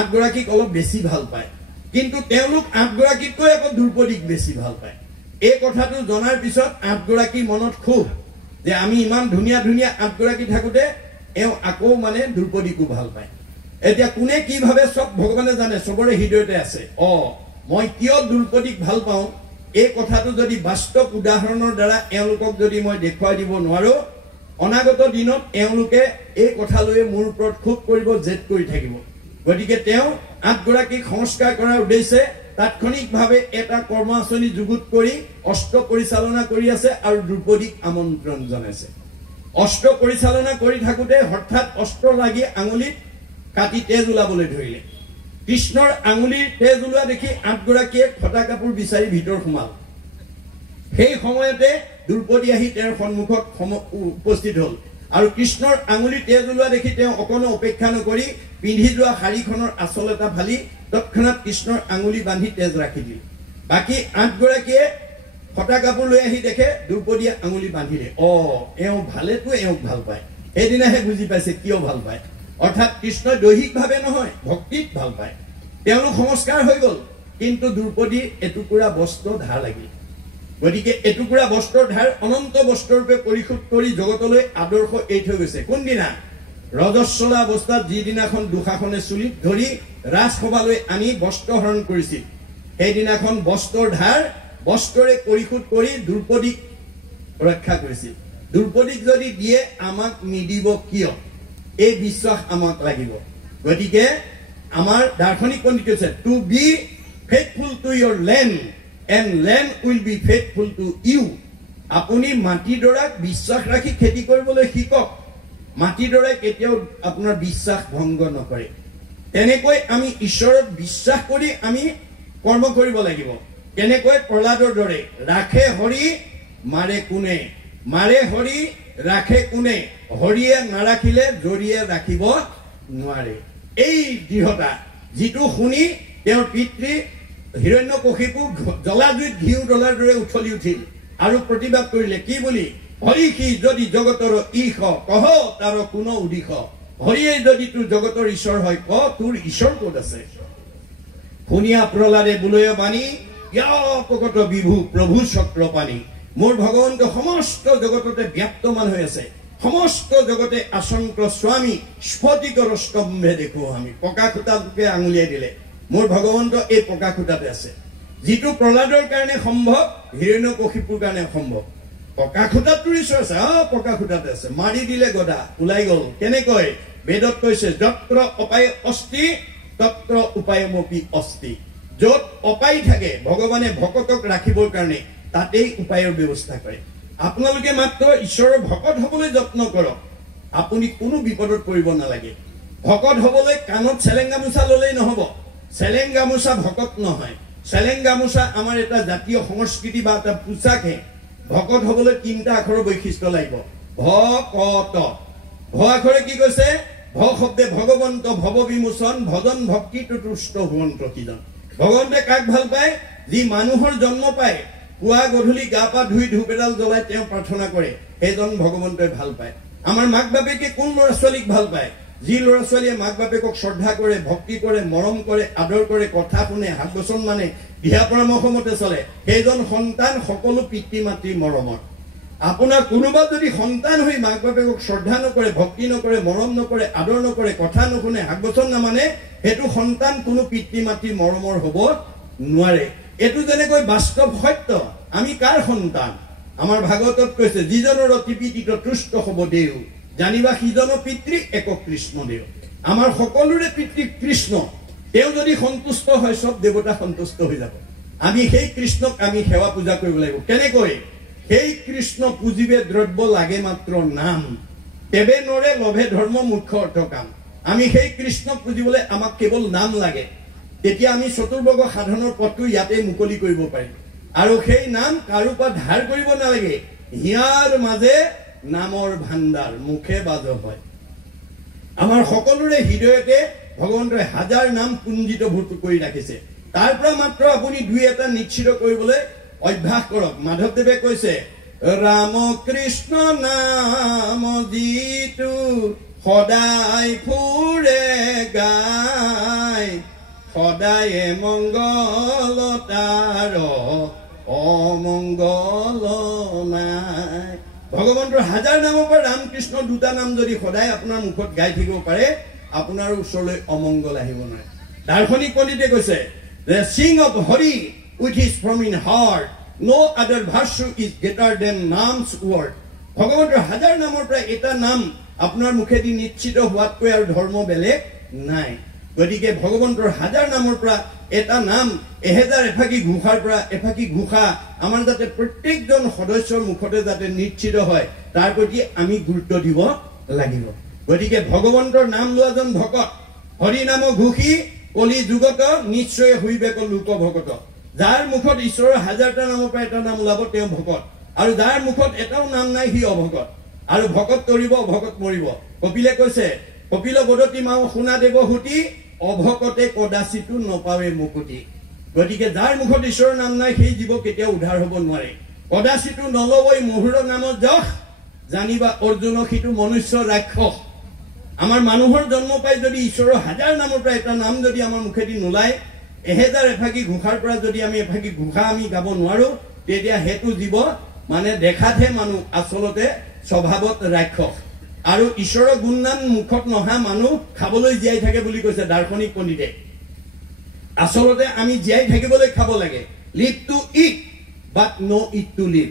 8 গৰাকীক অলপ বেছি ভাল পায় কিন্তু তেওঁলোক 8 গৰাকীতকৈ আকৌ দ্ৰৌপদীক বেছি ভাল পায় এই কথাটো জনাৰ পিছত 8 গৰাকী মনত খুব যে আমি ইমান ধুনীয়া ধুনীয়া 8 গৰাকী থাকোতে এও আকৌ মানে দ্ৰৌপদীকো ভাল পায় এতিয়া কোনে কি ভাবে সব ভগৱানে জানে সবৰে হৃদয়তে আছে মই কিয় দ্ৰৌপদীক ভাল পাওঁ এই কথাটো যদি বাস্তৱ উদাহৰণৰ দ্বাৰা এওঁলোকক যদি মই দেখুৱাই দিব নোৱাৰো অনাগত দিনত এওঁলোকে এই কথালৈ মোৰ ওপৰত খুব কৰিব জেদ কৰি থাকিব গতিকে তেওঁ 8 গৰাকীক সংস্কাৰ কৰাৰ উদ্দেশ্যে তাৎক্ষণিকভাৱে এটা কৰ্মাচনী যুগুত কৰি অস্ত্ৰ পৰিচালনা কৰি আছে আৰু দ্ৰৌপদীক আমন্ত্ৰণ জনাইছে অস্ত্ৰ পৰিচালনা কৰি থাকোতে হঠাৎ অস্ত্ৰ লাগি আঙুলিত কাটি তেজ ওলাবলৈ ধৰিলে কৃষ্ণৰ আঙুলিৰ তেজ ওলোৱা দেখি 8 গৰাকীয়ে ফটা কাপোৰ বিচাৰি ভিতৰ সোমাল সেই সময়তে দ্ৰৌপদী আহি তেওঁৰ সন্মুখত উপস্থিত হ'ল আৰু কৃষ্ণৰ আঙুলিৰ তেজ ওলোৱা দেখি তেওঁ অকণো অপেক্ষা নকৰি পিন্ধি যোৱা শাৰীখনৰ আঁচল এটা ফালি তৎক্ষণাৎ কৃষ্ণৰ আঙুলি বান্ধি তেজ ৰাখি দিলে বাকি 8 গৰাকীয়ে ফটা কাপোৰ লৈ আহি দেখে দ্ৰৌপদীয়ে আঙুলি বান্ধিলে এওঁ ভালেতো এওঁক ভাল পায় এদিনাহে বুজি পাইছে কিয় ভাল পায় অৰ্থাৎ কৃষ্ণ দৈহিকভাৱে নহয় ভক্তিত ভাল পায় তেওঁলোক সংস্কাৰ হৈ গ'ল কিন্তু দ্ৰৌপদী এটুকুৰা বস্ত্ৰ ধাৰ লাগিল গতিকে এটুকুৰা বস্ত্ৰৰ ধাৰ অনন্ত বস্ত্ৰৰূপে পৰিশোধ কৰি জগতলৈ আদৰ্শ এৰি থৈ গৈছে কোনদিনা ৰজস্বলা অৱস্থাত যিদিনাখন দুশাসনে চুলিত ধৰি ৰাজসভালৈ আনি বস্ত্ৰ হৰণ কৰিছিল সেইদিনাখন বস্ত্ৰৰ ধাৰ বস্ত্ৰৰে পৰিশোধ কৰি দ্ৰৌপদীক ৰক্ষা কৰিছিল দ্ৰৌপদীক যদি দিয়ে আমাক নিদিব কিয় এই বিশ্বাস আমাক লাগিব গতিকে আমাৰ দাৰ্শনিক পণ্ডিত কৈছে to be faithful to your land and land will be faithful to you. আপুনি মাটিডৰাক বিশ্বাস ৰাখি খেতি কৰিবলৈ শিকক, মাটিডৰাই কেতিয়াও আপোনাৰ বিশ্বাস ভংগ নকৰে। তেনেকৈ আমি ঈশ্বৰক বিশ্বাস কৰি আমি কৰ্ম কৰিব লাগিব। কেনেকৈ প্ৰহ্লাদৰ দৰে ৰাখে হৰি মাৰে কোনে, মাৰে হৰি ৰাখে কোনে, হৰিয়ে নাৰাখিলে জৰিয়ে ৰাখিব নোৱাৰে। এই দৃঢ়তা যিটো শুনি তেওঁৰ পিতৃ হিৰণ্যকশিপু জলাজুইত ঘিউ ডলাৰ দৰে উঠলি উঠিল আৰু প্ৰতিবাদ কৰিলে কি বুলি, হৰি সি যদি জগতৰ ঈশ কহ তাৰ কোনো উদিশ। হৰিয়ে যদি তোৰ জগতৰ ঈশ্বৰ হয় ক তোৰ ঈশ্বৰ ক'ত আছে। শুনিয়া প্ৰহ্লাদে বোলয় বাণী প্ৰকট বিভু প্ৰভু চক্ৰপাণী। মোৰ ভগৱন্ত সমস্ত জগততে ব্যাপ্তমান হৈ আছে, সমস্ত জগতে আচন্ত স্বামী স্ফটিকৰ স্তম্ভে দেখো আমি। পকা খুঁটাটোকে আঙুলিয়াই দিলে মোৰ ভগৱন্ত এই পকা খুঁটাতে আছে। যিটো প্ৰহ্লাদৰ কাৰণে সম্ভৱ হিৰণ্যকশিপুৰ কাৰণে সম্ভৱ। পকা খুঁটাত তোৰ ঈশ্বৰ আছে, পকা খুঁটাতে আছে। মাৰি দিলে গদা ওলাই গল। কেনেকৈ বেদত কৈছে যত্ৰ অপায় অস্তি তত্ৰ উপায়মপি অস্তি। য'ত অপায় থাকে ভগৱানে ভকতক ৰাখিবৰ কাৰণে তাতেই উপায়ৰ ব্যৱস্থা কৰে। আপোনালোকে মাত্ৰ ঈশ্বৰৰ ভকত হবলৈ যত্ন কৰক, আপুনি কোনো বিপদত পৰিব নালাগে। ভকত হবলৈ কাণত চেলেং গামোচা ললেই নহব। চেলেং গামোচা ভকত নহয়। চেলেং গামোচা আমাৰ এটা জাতীয় সংস্কৃতি বা এটা পোচাকহে। ভকত হবলৈ 3টা আখৰৰ বৈশিষ্ট্য লাগিব। ভকত, ভ আখৰে কি কৈছে, ভ শব্দে ভগৱন্ত ভৱ বিমোচন ভজন ভক্তি তুষ্ট হুৱন্ত কিজন। ভগৱন্তে কাক ভাল পায়, যি মানুহৰ জন্ম পায় পুৱা গধূলি গা পা ধুই ধূপ এডাল জ্বলাই তেওঁ প্ৰাৰ্থনা কৰে, সেইজন ভগৱন্তই ভাল পায়। আমাৰ মাক বাপেকে কোন ল'ৰা ছোৱালীক ভাল পায়, যি ল'ৰা ছোৱালীয়ে মাক বাপেকক শ্ৰদ্ধা কৰে, ভক্তি কৰে, মৰম কৰে, আদৰ কৰে, কথা শুনে, হাত বচন মানে, দিহা পৰামৰ্শ মতে চলে, সেইজন সন্তান সকলো পিতৃ মাতৃৰ মৰমৰ। আপোনাৰ কোনোবা যদি সন্তান হৈ মাক বাপেকক শ্ৰদ্ধা নকৰে, ভক্তি নকৰে, মৰম নকৰে, আদৰ নকৰে, কথা নুশুনে, হাত বচন নামানে, সেইটো সন্তান কোনো পিতৃ মাতৃৰ মৰমৰ হ'ব নোৱাৰে। এইটো যেনেকৈ বাস্তৱ সত্য। আমি কাৰ সন্তান? আমাৰ ভাগৱতত কৈছে যিজনৰ ত্ৰিপিটিত তুষ্ট হব দেউ জানিবা সিজন পিতৃ এক কৃষ্ণ দেউ। আমাৰ সকলোৰে পিতৃ কৃষ্ণ। তেওঁ যদি সন্তুষ্ট হয় চব দেৱতা সন্তুষ্ট হৈ যাব। আমি সেই কৃষ্ণক আমি সেৱা পূজা কৰিব লাগিব। কেনেকৈ? সেই কৃষ্ণ পুজিবে দ্ৰব্য লাগে মাত্ৰ নাম, তেবে নৰে লভে ধৰ্ম মুখ্য অৰ্থ কাম। আমি সেই কৃষ্ণক পুজিবলৈ আমাক কেৱল নাম লাগে। তেতিয়া আমি চতুৰ্বৰ্গ সাধনৰ পথটো ইয়াতে মুকলি কৰিব পাৰিম। আৰু সেই নাম কাৰো পৰা ধাৰ কৰিব নালাগে। হিয়াৰ মাজে নামৰ ভাণ্ডাৰ মুখে বাজ হয়। আমাৰ সকলোৰে হৃদয়তে ভগৱন্তই 1000 নাম পুঞ্জিতভূত কৰি ৰাখিছে। তাৰ পৰা মাত্ৰ আপুনি 2-এটা নিশ্চিত কৰিবলৈ অভ্যাস কৰক। মাধৱদেৱে কৈছে ৰাম কৃষ্ণ নাম যিটো সদায় ফুৰে গায়, সদায়ে মংগল তাৰ অমংগল নাই। ভগৱন্তৰ 1000 নামৰ পৰা ৰামকৃষ্ণ 2টা নাম যদি সদায় আপোনাৰ মুখত গাই থাকিব পাৰে, আপোনাৰ ওচৰলৈ অমংগল আহিব নোৱাৰে। দাৰ্শনিক পণ্ডিতে কৈছে যে sing of Hari which is from in heart, no other virtue is greater than name's word. ভগৱন্তৰ 1000 নামৰ পৰা এটা নাম আপোনাৰ মুখেদি নিশ্চিত হোৱাতকৈ আৰু ধৰ্ম বেলেগ নাই। গতিকে ভগৱন্তৰ 1000 নামৰ পৰা এটা নাম 1000 এফাকি ঘোষাৰ পৰা এফাকি ঘোষা আমাৰ যাতে প্ৰত্যেকজন সদস্যৰ মুখতে যাতে নিশ্চিত হয়, তাৰ প্ৰতি আমি গুৰুত্ব দিব লাগিব। গতিকে ভগৱন্তৰ নাম লোৱাজন ভকত, হৰি নাম ঘোষি কলি যুগত নিশ্চয় হৈবেক লোক ভকত। যাৰ মুখত ঈশ্বৰৰ 1000টা নামৰ পৰা এটা নাম ওলাব তেওঁ ভকত, আৰু যাৰ মুখত এটাও নাম নাই সি অভকত। আৰু ভকত তৰিব অভকত মৰিব। কপিলে কৈছে কপিল বদতি মাও শুনা দেৱ হুতি, অভকতে কদাচিতো নপাৱে মুকুতি। গতিকে যাৰ মুখত ঈশ্বৰৰ নাম নাই সেই জীৱ কেতিয়াও উদ্ধাৰ হ'ব নোৱাৰে। কদাচিতো নলবই মহুৰ নামত যশ, জানিবা অৰ্জুন সিটো মনুষ্য ৰাক্ষস। আমাৰ মানুহৰ জন্ম পাই যদি ঈশ্বৰৰ 1000 নামৰ পৰা এটা নাম যদি আমাৰ মুখেদি নোলায়, 1000 এফাকি ঘোষাৰ পৰা যদি আমি এফাকি ঘোষা আমি গাব নোৱাৰো, তেতিয়া সেইটো জীৱ মানে দেখাতহে মানুহ, আচলতে স্বভাৱত ৰাক্ষস। আৰু ঈশ্বৰৰ গুণনাম মুখত নহা মানুহ খাবলৈ জীয়াই থাকে বুলি কৈছে দাৰ্শনিক পণ্ডিতে। আচলতে আমি জীয়াই থাকিবলৈ খাব লাগে। Live to eat but no eat to live.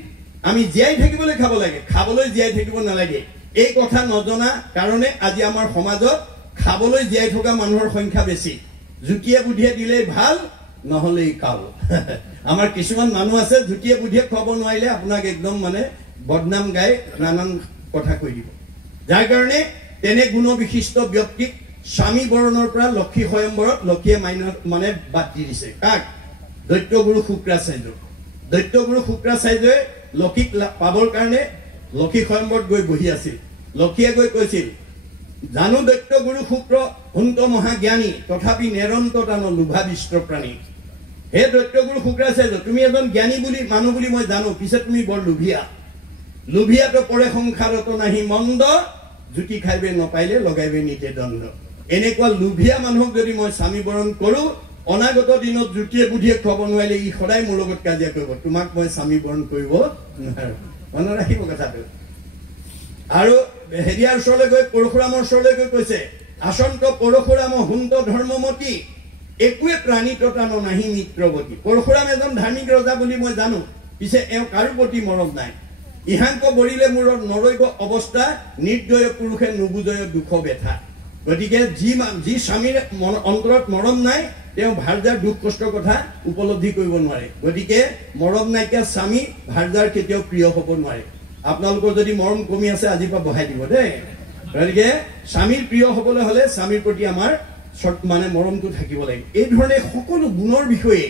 আমি জীয়াই থাকিবলৈ খাব লাগে, খাবলৈ জীয়াই থাকিব নালাগে। এই কথা নজনা কাৰণে আজি আমাৰ সমাজত খাবলৈ জীয়াই থকা মানুহৰ সংখ্যা বেছি। জুতিয়ে বুদ্ধিয়ে দিলে ভাল নহলেই কাল আমাৰ কিছুমান মানুহ আছে জুতিয়ে বুদ্ধিয়ে খুৱাব নোৱাৰিলে আপোনাক একদম মানে বদনাম গাই নানান কথা কৈ দিব যাৰ কাৰণে তেনে গুণ বিশিষ্ট ব্যক্তিক স্বামী বৰণৰ পৰা লক্ষী স্বয়ম্বৰত লক্ষীয়ে মানে বাদ দি দিছে কাক দৈত্যগুৰু শুক্ৰাচাৰ্যই লক্ষীক পাবৰ কাৰণে লক্ষী স্বয়ম্বৰত গৈ বহি আছিল লক্ষীয়ে গৈ কৈছিল জানো দৈত্যগুৰু শুক্ৰ হন্ত মহাজ্ঞানী তথাপি নিৰন্ততান লোভাবিষ্ট প্ৰাণী হে দৈত্যগুৰু শুক্ৰাচাৰ্য তুমি এজন জ্ঞানী বুলি মানুহ বুলি মই জানো পিছে তুমি বৰ লোভিয়াটো পৰে সংসাৰত নাহি মন্দ জুতি খাইবে নপাইলে লগাইবে নিতে দণ্ড এনেকুৱা লোভিয়া মানুহক যদি মই স্বামী বৰণ কৰো অনাগত দিনত জুতিয়ে বুদ্ধিয়ে খুৱাব নোৱাৰিলে ই সদায় মোৰ লগত কাজিয়া কৰিব তোমাক মই স্বামী বৰণ কৰিব নোৱাৰো মনত ৰাখিব কথাটো আৰু হেৰিয়াৰ ওচৰলৈ গৈ পৰশুৰামৰ ওচৰলৈ গৈ কৈছে আচন্ত পৰশুৰাম হুন্ত ধৰ্মমতী একোৱে প্ৰাণীততান নাহি মিত্ৰৱতী পৰশুৰাম এজন ধাৰ্মিক ৰজা বুলি মই জানো পিছে এওঁ কাৰো প্ৰতি মৰম নাই ইহাংক বৰিলে মূৰত নৰৈব অৱস্থা নিৰ্দয় পুৰুষে নুবুজয় দুখ বেথা গতিকে যি স্বামীৰ অন্তৰত মৰম নাই তেওঁ ভাৰ্যাৰ দুখ কষ্টৰ কথা উপলব্ধি কৰিব নোৱাৰে গতিকে মৰম নাইকিয়া স্বামী ভাৰ্যাৰ কেতিয়াও প্ৰিয় হ'ব নোৱাৰে আপোনালোকৰ যদি মৰম কমি আছে আজিৰ পৰা বঢ়াই দিব দেই গতিকে স্বামীৰ প্ৰিয় হ'বলৈ হ'লে স্বামীৰ প্ৰতি আমাৰ মানে মৰমটো থাকিব লাগিব এই ধৰণে সকলো গুণৰ বিষয়ে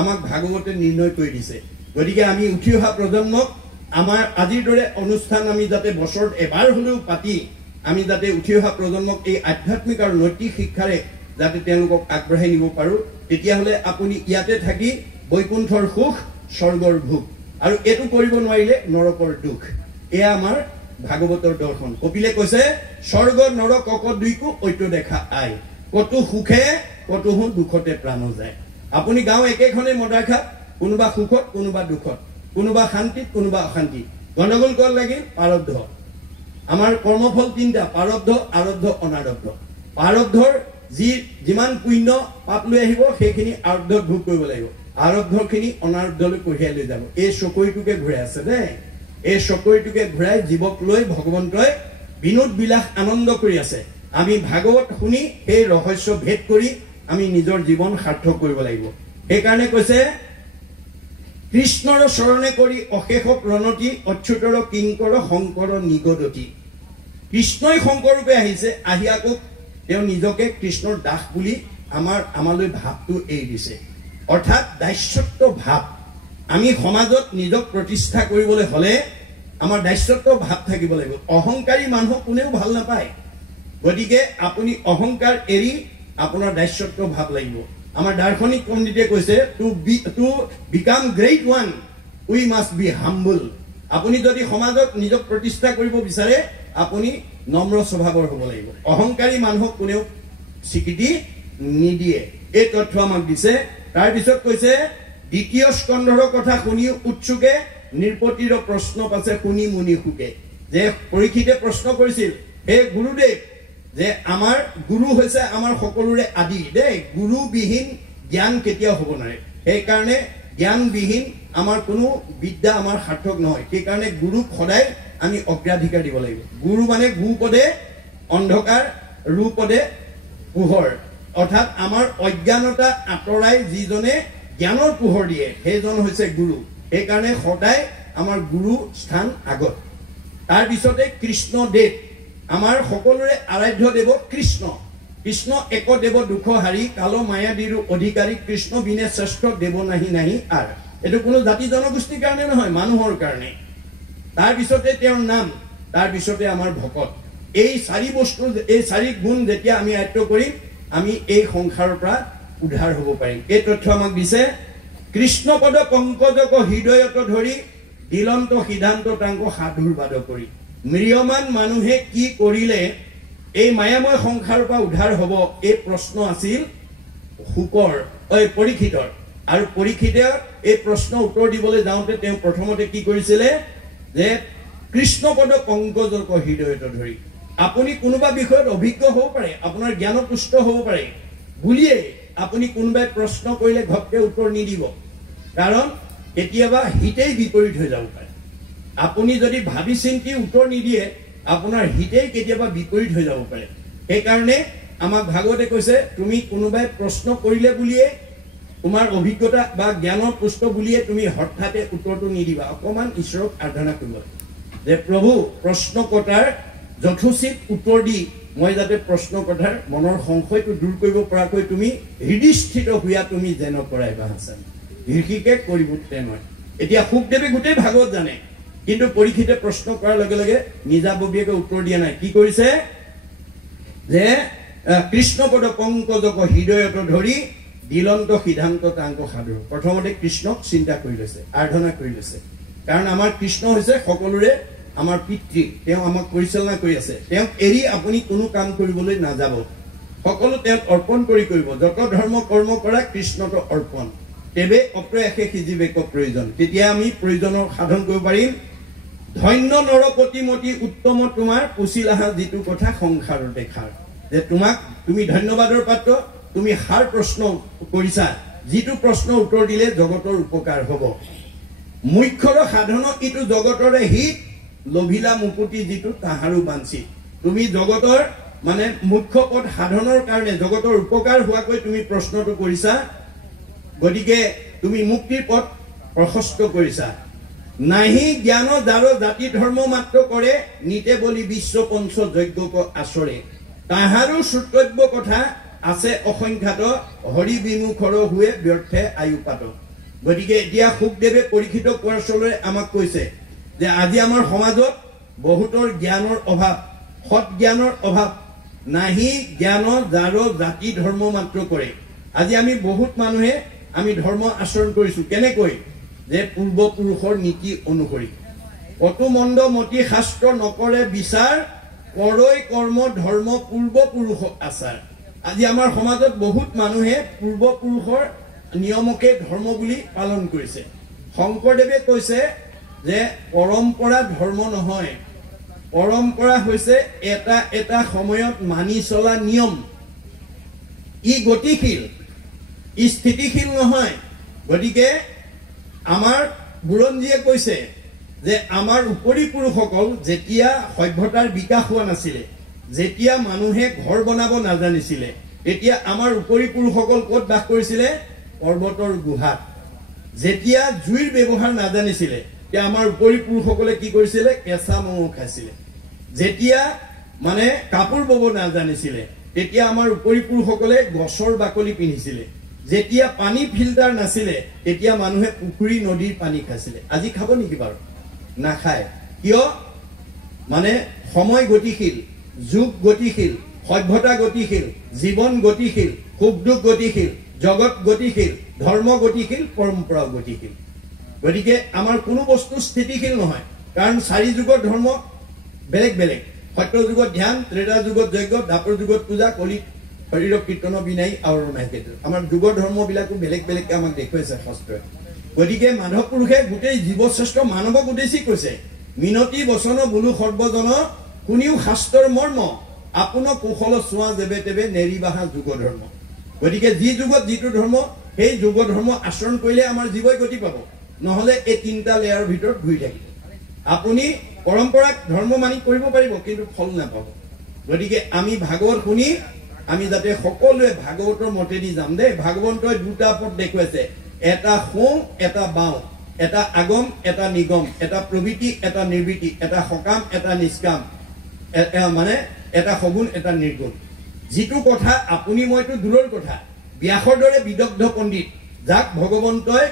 আমাক ভাগৱতে নিৰ্ণয় কৰি দিছে গতিকে আমি উঠি অহা প্ৰজন্মক আমাৰ আজিৰ দৰে অনুষ্ঠান আমি যাতে বছৰত এবাৰ হ'লেও পাতি আমি যাতে উঠি অহা প্ৰজন্মক এই আধ্যাত্মিক আৰু নৈতিক শিক্ষাৰে যাতে তেওঁলোকক আগবঢ়াই নিব পাৰো তেতিয়াহ'লে আপুনি ইয়াতে থাকি বৈকুণ্ঠৰ সুখ স্বৰ্গৰ ভোগ আৰু এইটো কৰিব নোৱাৰিলে নৰকৰ দুখ এয়া আমাৰ ভাগৱতৰ দৰ্শন কপিলে কৈছে স্বৰ্গ নৰক কক দুইকো ঐক্য দেখা আই কতো সুখে কতো দুখতে প্ৰাণ যায় আপুনি গাঁও একেখনে মদাৰখাত কোনোবা সুখত কোনোবা দুখত কোনোবা শান্তিত কোনোবা অশান্তি গণ্ডগোল কল লাগিল প্ৰাৰব্ধ আমাৰ কৰ্মফল তিনিটা প্ৰাৰব্ধ আৰব্ধ অনাৰব্ধ প্ৰাৰব্ধৰ যিমান পুণ্য পাপ লৈ আহিব সেইখিনি আৰব্ধত ভোগ কৰিব লাগিব আৰব্ধখিনি অনাৰব্ধলৈ কঢ়িয়াই লৈ যাব এই চকৰিটোকে ঘূৰাই আছে দেই এই চকৰিটোকে ঘূৰাই জীৱক লৈ ভগৱন্তই বিনোদ বিলাস আনন্দ কৰি আছে আমি ভাগৱত শুনি এই ৰহস্য ভেদ কৰি আমি নিজৰ জীৱন সাৰ্থক কৰিব লাগিব সেইকাৰণে কৈছে কৃষ্ণৰ চৰণে কৰি অশেষ প্ৰণতি অচ্যুতৰ কিংকৰ শংকৰ নিগদতি কৃষ্ণই শংকৰ ৰূপে আহিছে আহি আকৌ তেওঁ নিজকে কৃষ্ণৰ দাস বুলি আমালৈ ভাৱটো এৰি দিছে অৰ্থাৎ দাস্যত্ব ভাৱ আমি সমাজত নিজক প্ৰতিষ্ঠা কৰিবলৈ হ'লে আমাৰ দাস্যত্ব ভাৱ থাকিব লাগিব অহংকাৰী মানুহক কোনেও ভাল নাপায় গতিকে আপুনি অহংকাৰ এৰি আপোনাৰ দাস্যত্ব ভাৱ লাগিব আমাৰ দাৰ্শনিক পণ্ডিতে কৈছে to become great one we must be humble আপুনি যদি সমাজত নিজক প্ৰতিষ্ঠা কৰিব বিচাৰে আপুনি নম্ৰ স্বভাৱৰ হ'ব লাগিব অহংকাৰী মানুহক কোনেও স্বীকৃতি নিদিয়ে এই তথ্য আমাক দিছে তাৰ পিছত কৈছে দ্বিতীয় স্কন্ধৰ কথা শুনি উৎসুকে নিৰ্পতিৰ প্ৰশ্ন পাছে শুনি মুনি সুকে যে পৰীক্ষিতে প্ৰশ্ন কৰিছিল হে গুৰুদেৱ যে আমাৰ গুৰু হৈছে আমাৰ সকলোৰে আদি দেই গুৰুবিহীন জ্ঞান কেতিয়াও হ'ব নোৱাৰে সেইকাৰণে জ্ঞানবিহীন আমাৰ কোনো বিদ্যা আমাৰ সাৰ্থক নহয় সেইকাৰণে গুৰুক সদায় আমি অগ্ৰাধিকাৰ দিব লাগিব গুৰু মানে গুপদে অন্ধকাৰ ৰূপদে পোহৰ অৰ্থাৎ আমাৰ অজ্ঞানতা আঁতৰাই যিজনে জ্ঞানৰ পোহৰ দিয়ে সেইজন হৈছে গুৰু সেইকাৰণে সদায় আমাৰ গুৰু স্থান আগত তাৰ পিছতে কৃষ্ণদেৱ আমাৰ সকলোৰে আৰাধ্য দেৱ কৃষ্ণ কৃষ্ণ এক দেৱ দুখ হাৰি কাল মায়াদিৰো অধিকাৰী কৃষ্ণ বিনে শ্ৰেষ্ঠ দেৱ নাহি আৰ এইটো কোনো জাতি জনগোষ্ঠীৰ কাৰণে নহয় মানুহৰ কাৰণে তাৰ পিছতে তেওঁৰ নাম তাৰ পিছতে আমাৰ ভকত এই চাৰি বস্তু এই চাৰি গুণ যেতিয়া আমি আয়ত্ব কৰিম আমি এই সংসাৰৰ পৰা উদ্ধাৰ হ'ব পাৰিম এই তথ্য আমাক দিছে কৃষ্ণপদ পংকজক হৃদয়ত ধৰি দিলন্ত সিদ্ধান্ত তাংক সাধুৰ বাদ কৰি মৃয়মান মানুহে কি কৰিলে এই মায়াময় সংসাৰৰ পৰা উদ্ধাৰ হ'ব এই প্ৰশ্ন আছিল শুকৰ পৰীক্ষিতৰ আৰু পৰীক্ষিতে এই প্ৰশ্ন উত্তৰ দিবলৈ যাওঁতে তেওঁ প্ৰথমতে কি কৰিছিলে যে কৃষ্ণপদ পংকজক হৃদয়ত ধৰি আপুনি কোনোবা বিষয়ত অভিজ্ঞ হ'ব পাৰে আপোনাৰ জ্ঞানপুষ্ট হ'ব পাৰে বুলিয়ে আপুনি কোনোবাই প্ৰশ্ন কৰিলে ঘপকে উত্তৰ নিদিব কাৰণ কেতিয়াবা হিতেই বিপৰীত হৈ যাব পাৰে আপুনি যদি ভাবি চিন্তি উত্তৰ নিদিয়ে আপোনাৰ হিতেই কেতিয়াবা বিপৰীত হৈ যাব পাৰে সেইকাৰণে আমাক ভাগৱতে কৈছে তুমি কোনোবাই প্ৰশ্ন কৰিলে বুলিয়ে তোমাৰ অভিজ্ঞতা বা জ্ঞানৰ পুষ্ট বুলিয়ে তুমি হঠাতে উত্তৰটো নিদিবা অকমান ঈশ্বৰক আৰাধনা কৰিব যে প্ৰভু প্ৰশ্নকৰ্তাৰ যথোচিত উত্তৰ দি মই যাতে প্ৰশ্নকৰ্তাৰ মনৰ সংশয়টো দূৰ কৰিব পৰাকৈ তুমি হৃদয়স্থিত হোৱা তুমি যেন কৰাইবা হাছান হৃষিকে কৰিব তেনয় এতিয়া শুকদেৱে গোটেই ভাগৱত জানে কিন্তু পৰীক্ষিতে প্ৰশ্ন কৰাৰ লগে লগে নিজাববীয়াকৈ উত্তৰ দিয়া নাই কি কৰিছে যে কৃষ্ণপদ পংকজক হৃদয়ত ধৰি দিলন্ত সিদ্ধান্ত তাংক সাধু প্ৰথমতে কৃষ্ণক চিন্তা কৰি লৈছে আৰাধনা কৰি লৈছে কাৰণ আমাৰ কৃষ্ণ হৈছে সকলোৰে আমাৰ পিতৃ তেওঁ আমাক পৰিচালনা কৰি আছে তেওঁক এৰি আপুনি কোনো কাম কৰিবলৈ নাযাব সকলো তেওঁক অৰ্পণ কৰিব যত ধৰ্ম কৰ্ম কৰা কৃষ্ণটো অৰ্পণ তেবে অপ্ৰয়াসে সিজিবেক প্ৰয়োজন তেতিয়া আমি প্ৰয়োজনৰ সাধন কৰিব পাৰিম ধন্য নৰপতিমতি উত্তম তোমাৰ পুচিলাহা যিটো কথা সংসাৰৰ দেখাৰ যে তোমাক তুমি ধন্যবাদৰ পাত্ৰ তুমি হাৰ প্ৰশ্ন কৰিছা যিটো প্ৰশ্ন উত্তৰ দিলে জগতৰ উপকাৰ হ'ব মুখ্যৰ সাধন ইটো জগতৰে হিত লভিলা মুকুতি যিটো তাহাৰো বাঞ্ছি তুমি জগতৰ মানে মুখ্য পদ সাধনৰ কাৰণে জগতৰ উপকাৰ হোৱাকৈ তুমি প্ৰশ্নটো কৰিছা গতিকে তুমি মুক্তিৰ পথ প্ৰশস্ত কৰিছা নাহি জ্ঞান যাৰ জাতি ধৰ্ম মাত্ৰ কৰে নিতে বলি বিশ্ব পঞ্চ যজ্ঞক আচৰে তাহাৰো শ্ৰুতব্য কথা আছে অসংখ্যাত হৰি বিমুখৰ হুৱে ব্যৰ্থে আয়ুপাত গতিকে এতিয়া শুকদেৱে পৰীক্ষিত কোৱাৰচলৰে আমাক কৈছে যে আজি আমাৰ সমাজত বহুতৰ জ্ঞানৰ অভাৱ সৎ জ্ঞানৰ অভাৱ নাহি জ্ঞান যাৰ জাতি ধৰ্ম মাত্ৰ কৰে আজি আমি বহুত মানুহে আমি ধৰ্ম আচৰণ কৰিছো কেনেকৈ যে পূৰ্বপুৰুষৰ নীতি অনুসৰি কত মন্দ মতি শাস্ত্ৰ নকৰে বিচাৰ কৰৈ কৰ্ম ধৰ্ম পূৰ্বপুৰুষ আচাৰ আজি আমাৰ সমাজত বহুত মানুহে পূৰ্বপুৰুষৰ নিয়মকে ধৰ্ম বুলি পালন কৰিছে শংকৰদেৱে কৈছে যে পৰম্পৰা ধৰ্ম নহয় পৰম্পৰা হৈছে এটা এটা সময়ত মানি চলা নিয়ম ই গতিশীল ই স্থিতিশীল নহয় গতিকে আমাৰ বুৰঞ্জীয়ে কৈছে যে আমাৰ উপৰি পুৰুষসকল যেতিয়া সভ্যতাৰ বিকাশ হোৱা নাছিলে যেতিয়া মানুহে ঘৰ বনাব নাজানিছিলে তেতিয়া আমাৰ উপৰি পুৰুষসকল ক'ত বাস কৰিছিলে পৰ্বতৰ গুহাত যেতিয়া জুইৰ ব্যৱহাৰ নাজানিছিলে তেতিয়া আমাৰ উপৰি পুৰুষসকলে কি কৰিছিলে কেঁচা মঙহ খাইছিলে যেতিয়া মানে কাপোৰ বব নাজানিছিলে তেতিয়া আমাৰ উপৰি পুৰুষসকলে গছৰ বাকলি পিন্ধিছিলে যেতিয়া পানী ফিল্টাৰ নাছিলে তেতিয়া মানুহে পুখুৰী নদীৰ পানী খাইছিলে আজি খাব নেকি বাৰু নাখায় কিয় মানে সময় গতিশীল যুগ গতিশীল সভ্যতা গতিশীল জীৱন গতিশীল সুখ দুখ গতিশীল জগত গতিশীল ধৰ্ম গতিশীল পৰম্পৰা গতিশীল গতিকে আমাৰ কোনো বস্তু স্থিতিশীল নহয় কাৰণ চাৰি যুগৰ ধৰ্ম বেলেগ বেলেগ সত্য যুগত ধ্যান ত্ৰেতা যুগত যজ্ঞ দ্বাপৰ যুগত পূজা কলি শৰীৰ কীৰ্তন বিনাই আৱৰণাই সেইটো আমাৰ যুগৰ ধৰ্মবিলাকো বেলেগ বেলেগকৈ আমাক দেখুৱাইছে শাস্ত্ৰই গতিকে মাধৱ পুৰুষে গোটেই জীৱশ্ৰেষ্ঠ মানৱক উদ্দেশ্যি কৈছে মিনতি বচন বোলো সৰ্বজন শুনিও শাস্ত্ৰৰ মৰ্ম আপোনাৰ কৌশল চোৱা যেবে তেবে নেৰিবাহা যুগ ধৰ্ম গতিকে যি যুগত যিটো ধৰ্ম সেই যুগ ধৰ্ম আচৰণ কৰিলে আমাৰ জীৱই গতি পাব নহলে এই তিনিটা লেয়াৰৰ ভিতৰত ঘূৰি থাকিব আপুনি পৰম্পৰাক ধৰ্ম মানি কৰিব পাৰিব কিন্তু ফল নাপাব গতিকে আমি ভাগৱত শুনি আমি যাতে সকলোৱে ভাগৱতৰ মতেদি যাম দে ভাগৱন্তই দুটা পথ দেখুৱাইছে এটা সোঁ এটা বাওঁ এটা আগম এটা নিগম এটা প্ৰবৃত্তি এটা নিৰ্বৃত্তি এটা সকাম এটা নিষ্কাম মানে এটা সগুণ এটা নিৰ্গুণ যিটো কথা আপুনি মইতো দূৰৰ কথা ব্যাসৰ দৰে বিদগ্ধ পণ্ডিত যাক ভগৱন্তই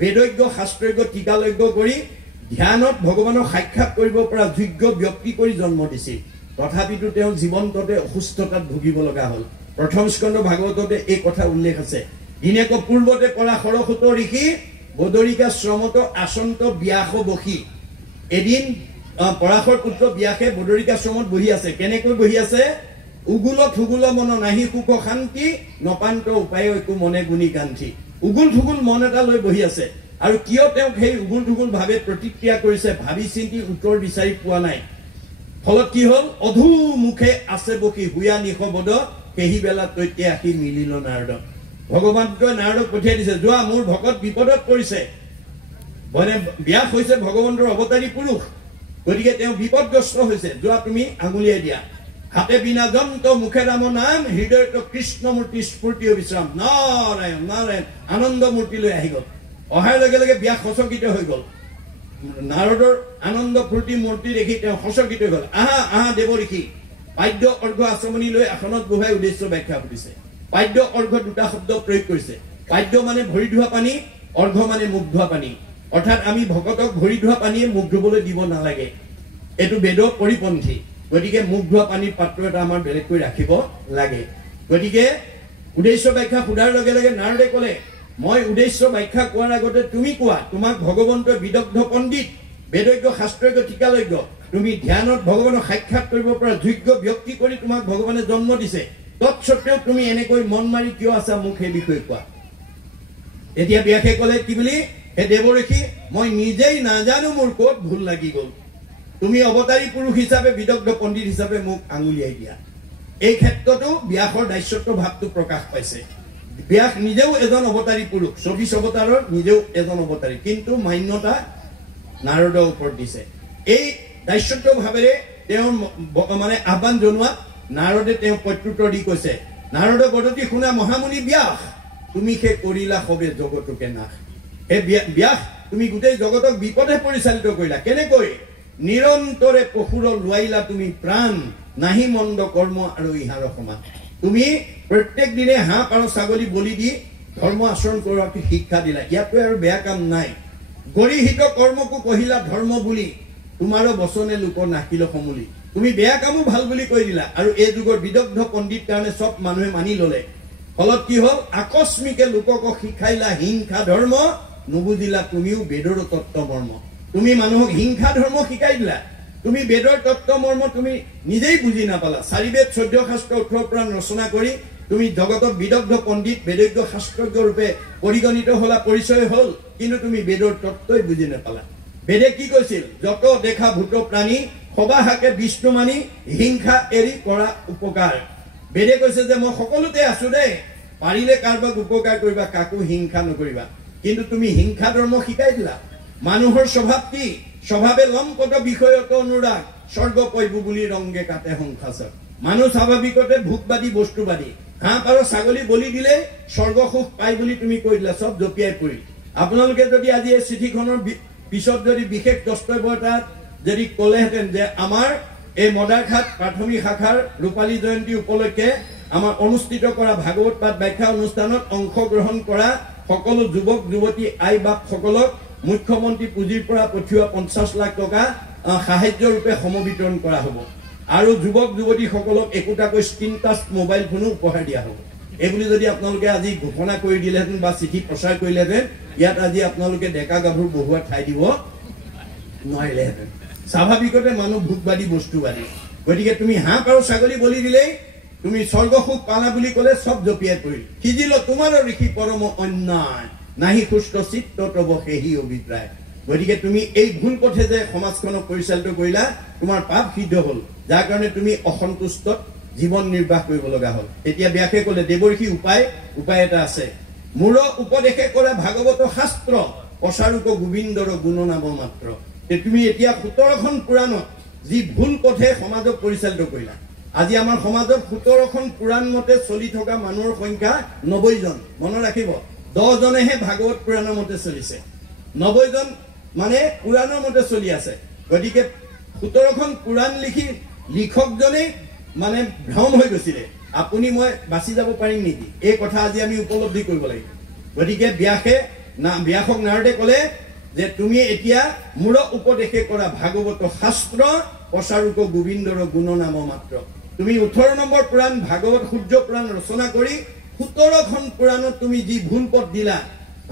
বেদজ্ঞ শাস্ত্ৰজ্ঞ টিকালজ্ঞ কৰি ধ্যানত ভগৱানক সাক্ষাৎ কৰিব পৰা যোগ্য ব্যক্তি কৰি জন্ম দিছিল তথাপিতো তেওঁ জীৱন্ততে অসুস্থতাত ভুগিব লগা হ'ল প্ৰথম স্কন্ধ ভাগৱততে এই কথা উল্লেখ আছে দিনেক পূৰ্বতে পৰা সৰস্বত ঋষি বদৰিকা শ্ৰমত আচন্ত ব্যাস বসী এদিন পৰাশৰ পুত্ৰ ব্যাসে বদৰিকা শ্ৰমত বহি আছে কেনেকৈ বহি আছে উগুল থুগুল মন নাহি সুখ শান্তি নপান্ত উপায় একো মনে গুণী কান্তি উগুল থুগুল মন এটা লৈ বহি আছে আৰু কিয় তেওঁ সেই উগুল থুগুল ভাৱে প্ৰতিক্ৰিয়া কৰিছে ভাবি চিন্তি উত্তৰ বিচাৰি পোৱা নাই ফলত কি হল অধু মুখে আছে বকি হুয়া নিশবদ কেহি বেলা তৈতে আহি মিলিল নাৰদ ভগৱানটোৱে নাৰদক পঠিয়াই দিছে যোৱা মোৰ ভকত বিপদত পৰিছে মানে ব্যাস হৈছে ভগৱন্তৰ অৱতাৰী পুৰুষ গতিকে তেওঁ বিপদগ্ৰস্ত হৈছে যোৱা তুমি আঙুলিয়াই দিয়া হাতে বিনা যন্ত্ৰ মুখে ৰাম নাম হৃদয়ত কৃষ্ণ মূৰ্তি স্ফূৰ্তি বিশ্ৰাম নাৰায়ণ নাৰায়ণ আনন্দ মূৰ্তি লৈ আহি গ'ল অহাৰ লগে লগে ব্যাস হচকিত হৈ গ'ল নাৰদৰ আনন্দ ফূৰ্তি মূৰ্তি দেখি তেওঁ হচকিত হৈ গ'ল আহা আহা দেৱ ঋষি পাদ্য অৰ্ঘ্য আচমনি লৈ আসনত বহাই উদ্দেশ্য ব্যাখ্যা কৰিছে পাদ্য অৰ্ঘ্য দুটা শব্দ প্ৰয়োগ কৰিছে পাদ্য মানে ভৰি ধোৱা পানী অৰ্ঘ্য মানে মুখ ধোৱা পানী অৰ্থাৎ আমি ভকতক ভৰি ধোৱা পানীয়ে মুখ ধুবলৈ দিব নালাগে এটো বেদৰ পৰিপন্থী গতিকে মুখ ধোৱা পানীৰ পাত্ৰ এটা আমাৰ বেলেগকৈ ৰাখিব লাগে গতিকে উদ্দেশ্য ব্যাখ্যা সুধাৰ লগে লগে নাৰদে ক'লে মই উদ্দেশ্য ব্যাখ্যা কোৱাৰ আগতে তুমি কোৱা তোমাক ভগৱন্তৰ বিদগ্ধ পণ্ডিত বেদজ্ঞ শাস্ত্ৰজ্ঞ ঠিকালজ্ঞ তুমি ধ্যানত ভগৱানক সাক্ষাৎ কৰিব পৰা যোগ্য ব্যক্তি কৰি তোমাক ভগৱানে জন্ম দিছে তৎসত্ত্বেও তুমি এনেকৈ মন মাৰি কিয় আছা মোক সেই বিষয়ে কোৱা এতিয়া ব্যাসে ক'লে কি বুলি হে দেৱ ঋষি মই নিজেই নাজানো মোৰ ক'ত ভুল লাগি গ'ল তুমি অৱতাৰী পুৰুষ হিচাপে বিদগ্ধ পণ্ডিত হিচাপে মোক আঙুলিয়াই দিয়া এই ক্ষেত্ৰতো ব্যাসৰ দায়িত্ব ভাৱটো প্ৰকাশ পাইছে ব্যাস নিজেও এজন অৱতাৰী পুৰুষ 24 অৱতাৰৰ নিজেও এজন অৱতাৰী কিন্তু মান্যতা নাৰদৰ ওপৰত দিছে এই দায়িত্ব ভাৱেৰে তেওঁ মানে আহ্বান জনোৱা নাৰদে তেওঁ প্ৰত্যুত্তৰ দি কৈছে নাৰদ বদতি শুনা মহামুনি ব্যাস তুমি সে কৰিলা সবে জগতকে নাশ হে ব্যাস তুমি গোটেই জগতক বিপদে পৰিচালিত কৰিলা কেনেকৈ নিৰন্তৰে পশুৰ লুৱাইলা তুমি প্ৰাণ নাহি মন্দ কৰ্ম আৰু ইহাৰ সমান তুমি প্ৰত্যেক দিনে হাঁহ আৰু ছাগলী বলি দি ধৰ্ম আচৰণ কৰাটো শিক্ষা দিলা ইয়াতকৈ আৰু বেয়া কাম নাই গৰিহিত কৰ্মকো কহিলা ধৰ্ম বুলি তোমাৰো বচনে লোক নাহিল সমুলি তুমি বেয়া কামো ভাল বুলি কৈ দিলা আৰু এই যুগৰ বিদগ্ধ পণ্ডিত কাৰণে সব মানুহে মানি ললে ফলত কি হ'ল আকস্মিকে লোকক শিকাইলা হিংসা ধৰ্ম নুবুজিলা তুমিও বেদৰ তত্ত্ব মৰ্ম তুমি মানুহক হিংসা ধৰ্ম শিকাই দিলা তুমি বেদৰ তত্ত্ব মৰ্ম তুমি নিজেই বুজি নাপালা চাৰি বেদ 14 শাস্ত্ৰ 18 পুৰাণ ৰচনা কৰি তুমি জগতৰ বিদগ্ধ পণ্ডিত বেদজ্ঞ শাস্ত্ৰজ্ঞ ৰূপে পৰিগণিত হলা পৰিচয় হ'ল কিন্তু তুমি বেদৰ তত্ত্বই বুজি নাপালা বেদে কি কৈছিল যত দেখা ভূত প্ৰাণী সবাহাকে বিষ্ণু মানি হিংসা এৰি কৰা উপকাৰ বেদে কৈছে যে মই সকলোতে আছো দে পাৰিলে কাৰবাক উপকাৰ কৰিবা কাকো হিংসা নকৰিবা কিন্তু তুমি হিংসা ধৰ্ম শিকাই দিলা মানুহৰ স্বভাৱ কি স্বভাৱে লম্পট বিষয়ত অনুৰাগ স্বৰ্গ পয়বু বুলি ৰংগে কাটে সংসাৰ মানুহ স্বাভাৱিকতে ভোগবাদী বস্তুবাদী হাঁহ আৰু ছাগলী বলি দিলে স্বৰ্গ সুখ পাই বুলি তুমি কৈ দিলা সব জপিয়াই পৰি আপোনালোকে যদি আজি এই চিঠিখনৰ পিছত যদি বিশেষ দস্তব্য এটা যদি ক'লেহেঁতেন যে আমাৰ এই মদাৰঘাট প্ৰাথমিক শাখাৰ ৰূপালী জয়ন্তী উপলক্ষে আমাৰ অনুষ্ঠিত কৰা ভাগৱত পাঠ ব্যাখ্যা অনুষ্ঠানত অংশগ্ৰহণ কৰা সকলো যুৱক যুৱতী আই বাপ সকলক মুখ্যমন্ত্ৰী পুঁজিৰ পৰা পঠিওৱা 50 লাখ টকা সাহায্য ৰূপে সমবিতৰণ কৰা হ'ব আৰু যুৱক যুৱতী সকলক একোটাকৈ স্ক্ৰীন টাচ মোবাইল ফোনো উপহাৰ দিয়া হ'ব এইবুলি যদি আপোনালোকে আজি ঘোষণা কৰি দিলেহেঁতেন বা চিঠি প্ৰচাৰ কৰিলেহেঁতেন ইয়াত আজি আপোনালোকে ডেকা গাভৰু বহুৱা ঠাই দিব নোৱাৰিলেহেঁতেন স্বাভাৱিকতে মানুহ ভোগবাদী বস্তুবাদী গতিকে তুমি হাঁহ আৰু ছাগলী বলি দিলেই তুমি স্বৰ্গ সুখ পালা বুলি ক'লে সব জপিয়াই পৰিল সিজিল তোমাৰ ঋষি পৰম অন্যায় নাহি সুস্থ চিত্ত তব সেহি অভিপ্ৰায় গতিকে তুমি এই ভুল পথে যে সমাজখনক পৰিচালিত কৰিলা তোমাৰ পাপ সিদ্ধ হ'ল যাৰ কাৰণে তুমি অসন্তুষ্টত জীৱন নিৰ্বাহ কৰিব লগা হ'ল এতিয়া ব্যাসে ক'লে দেৱৰ্ষি উপায় এটা আছে মূৰ উপদেশে কৰা ভাগৱত শাস্ত্ৰ প্ৰচাৰক গোবিন্দৰ গুণনাম মাত্ৰ তুমি এতিয়া 17খন পুৰাণত যি ভুল পথে সমাজক পৰিচালিত কৰিলা আজি আমাৰ সমাজত 17খন পুৰাণ মতে চলি থকা মানুহৰ সংখ্যা 90 জন মনত ৰাখিব 10 জনেহে ভাগৱত পুৰাণৰ মতে চলিছে 90 জন মানে পুৰাণৰ মতে চলি আছে গতিকে 17খন পুৰাণ লিখকজনে মানে ভ্ৰম হৈ গৈছিলে আপুনি মই বাছি যাব পাৰিম নেকি এই কথা আজি আমি উপলব্ধি কৰিব লাগিব গতিকে ব্যাসক নাৰদে ক'লে যে তুমি এতিয়া মূৰ উপদেশে কৰা ভাগৱত শাস্ত্ৰ প্ৰচাৰক গোবিন্দৰ গুণনাম মাত্ৰ তুমি 18 নম্বৰ পুৰাণ ভাগৱত সূৰ্য পুৰাণ ৰচনা কৰি 17খন পুৰাণত তুমি যি ভুল পথ দিলা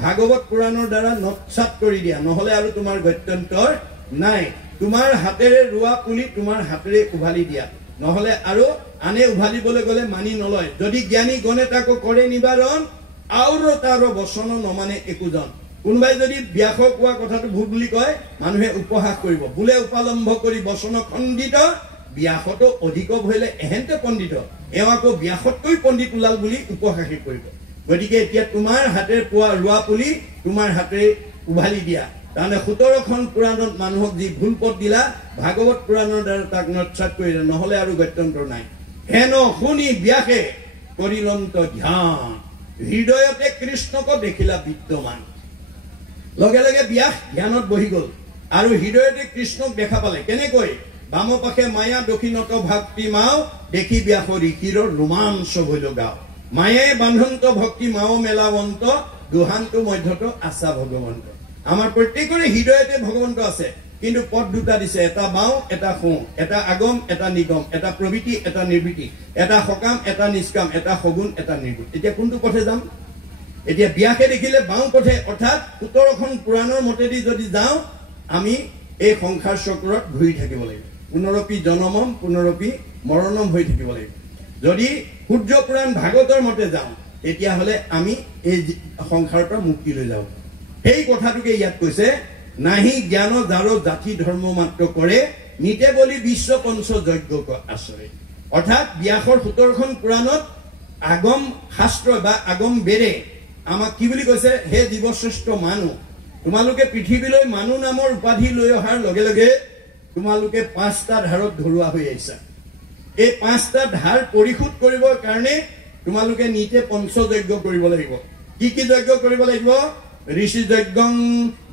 ভাগৱত পুৰাণৰ দ্বাৰা নৎসাত কৰি দিয়া নহলে আৰু তোমাৰ গত্যন্তৰ নাই তোমাৰ হাতেৰে ৰোৱা পুলি তোমাৰ হাতেৰে উভালি দিয়া নহলে আৰু আনে উভালিবলৈ গলে মানি নলয় যদি জ্ঞানী গণে তাকো কৰে নিবাৰণ আৰু তাৰ বচন নমানে একোজন কোনবাই যদি ব্যাসক কোৱা কথাটো ভুল বুলি কয় মানুহে উপহাস কৰিব বুলে উপালম্ভ কৰি বচন খণ্ডিত ব্যাসতো অধিক ভইলে এহেন্তে পণ্ডিত এওঁকো ব্যাসতকৈ পণ্ডিত ওলাল বুলি উপহাসি কৰিব গতিকে এতিয়া তোমাৰ হাতেৰে পোৱা ৰোৱা পুলি তোমাৰ হাতেৰে উভালি দিয়া তাৰমানে 17খন পুৰাণত মানুহক যি ভুল পথ দিলা ভাগৱত পুৰাণৰ দ্বাৰা তাক নৎসাত কৰিলে, নহলে আৰু গত্যন্তৰ নাই। হেন শুনি ব্যাসে কৰিলন্ত ধ্যান, হৃদয়তে কৃষ্ণক দেখিলা বিদ্যমান। লগে লগে ব্যাস ধ্যানত বহি গল আৰু হৃদয়তে কৃষ্ণক দেখা পালে। কেনেকৈ? বামপাশে মায়া দক্ষিণত ভক্তি মাও, দেখি ব্যাস ঋষিৰ ৰোমাঞ্চ হইল গাও। মায়ে বান্ধন্ত ভক্তি মাও মেলাবন্ত, দুহান্ত মধ্যত আছা ভগৱন্ত। আমাৰ প্ৰত্যেকৰে হৃদয়তে ভগৱন্ত আছে, কিন্তু পথ দুটা দিছে, এটা বাও এটা সোঁ, এটা আগম এটা নিগম, এটা প্ৰবৃত্তি এটা নিৰ্বৃত্তি, এটা সকাম এটা নিষ্কাম, এটা সগুণ এটা নিৰ্গুণ। এতিয়া কোনটো পথে যাম? এতিয়া ব্যাসে দেখিলে বাওঁ পথে, অৰ্থাৎ 17খন পুৰাণৰ মতেদি যদি যাওঁ আমি এই সংসাৰ চক্ৰত ঘূৰি থাকিব লাগিব, পুনৰপি জনমম পুনৰপি মৰণম হৈ থাকিব লাগিব। যদি সূৰ্য পুৰাণ ভাগৱতৰ মতে যাওঁ তেতিয়াহ'লে আমি এই সংসাৰৰ পৰা মুক্তি লৈ যাওঁ। সেই কথাটোকে ইয়াত কৈছে, নাহি জ্ঞান যাৰ জাতি ধৰ্ম মাত্ৰ কৰে, নিতে বলি বিশ্ব পঞ্চ যজ্ঞ আচৰে। অৰ্থাৎ ব্যাসৰ 17খন পুৰাণত আগম শাস্ত্ৰ বা আগম বেৰে আমাক কি বুলি কৈছে? হে জীৱশ্ৰেষ্ঠ মানুহ, তোমালোকে পৃথিৱীলৈ মানুহ নামৰ উপাধি লৈ অহাৰ লগে লগে তোমালোকে 5টা ধাৰত ধৰুৱা হৈ আহিছা। এই 5টা ধাৰ পৰিশোধ কৰিবৰ কাৰণে তোমালোকে নিতে পঞ্চযজ্ঞ কৰিব লাগিব। কি কি যজ্ঞ কৰিব লাগিব? ঋষি যজ্ঞং,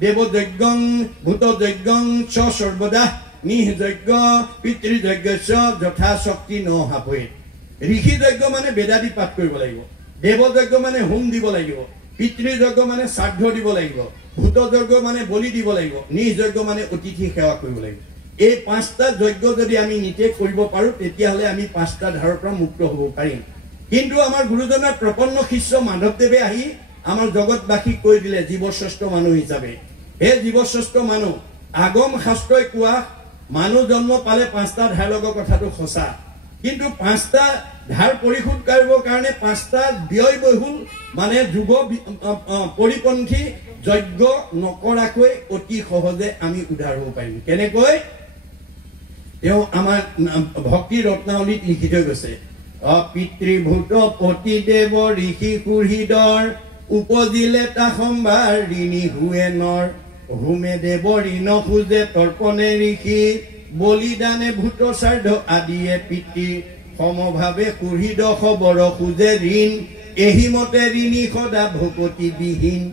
দেৱ যজ্ঞং, ভূত যজ্ঞং চ সৰ্বদা, নিহ যজ্ঞ পিতৃ যজ্ঞ যথা শক্তি নহাপয়ে। ঋষি যজ্ঞ মানে বেদাদি পাঠ কৰিব লাগিব, দেৱ যজ্ঞ মানে হোম দিব লাগিব, পিতৃ যজ্ঞ মানে শ্ৰাদ্ধ দিব লাগিব, ভূত যজ্ঞ মানে বলি দিব লাগিব, নিজ যজ্ঞ মানে অতিথি সেৱা কৰিব লাগিব। এই 5টা যজ্ঞ যদি আমি নিতে কৰিব পাৰো তেতিয়াহ'লে আমি 5টা ধাৰৰ পৰা মুক্ত হ'ব পাৰিম। কিন্তু আমাৰ গুৰুজনাৰ প্ৰপন্ন শিষ্য মাধৱদেৱে আহি আমাৰ জগতবাসীক কৈ দিলে জীৱশ্ৰেষ্ঠ মানুহ হিচাপে, হে জীৱশ্ৰেষ্ঠ মানুহ, আগম শাস্ত্ৰই কোৱা মানুহ জন্ম পালে 5টা ধাৰ লগৰ কথাটো সঁচা, কিন্তু 5টা ধাৰ পৰিশোধ কৰিবৰ কাৰণে 5টা ব্যয়বহুল মানে যুগ পৰিপন্থী যজ্ঞ নকৰাকৈ অতি সহজে আমি উদ্ধাৰ হ'ব পাৰিম। কেনেকৈ? তেওঁ আমাৰ ভক্তি ৰত্নাৱলীত লিখি থৈ গৈছে, পিতৃভূত পতিদেৱ ঋষি কুৰ্হিদৰ, উপজিলে তা সম্ভাৰ ঋণী হুৱে নৰ, হুমে দেৱ ঋণ খোজে তৰ্পণে ঋষি, বলিদানে ভূত শ্ৰাদ্ধ আদিয়ে পিতৃ, সমভাৱে কুৰ্হিদ খবৰ খোজে ঋণ, এহি মতে ঋণী সদা ভকতি বিহীন।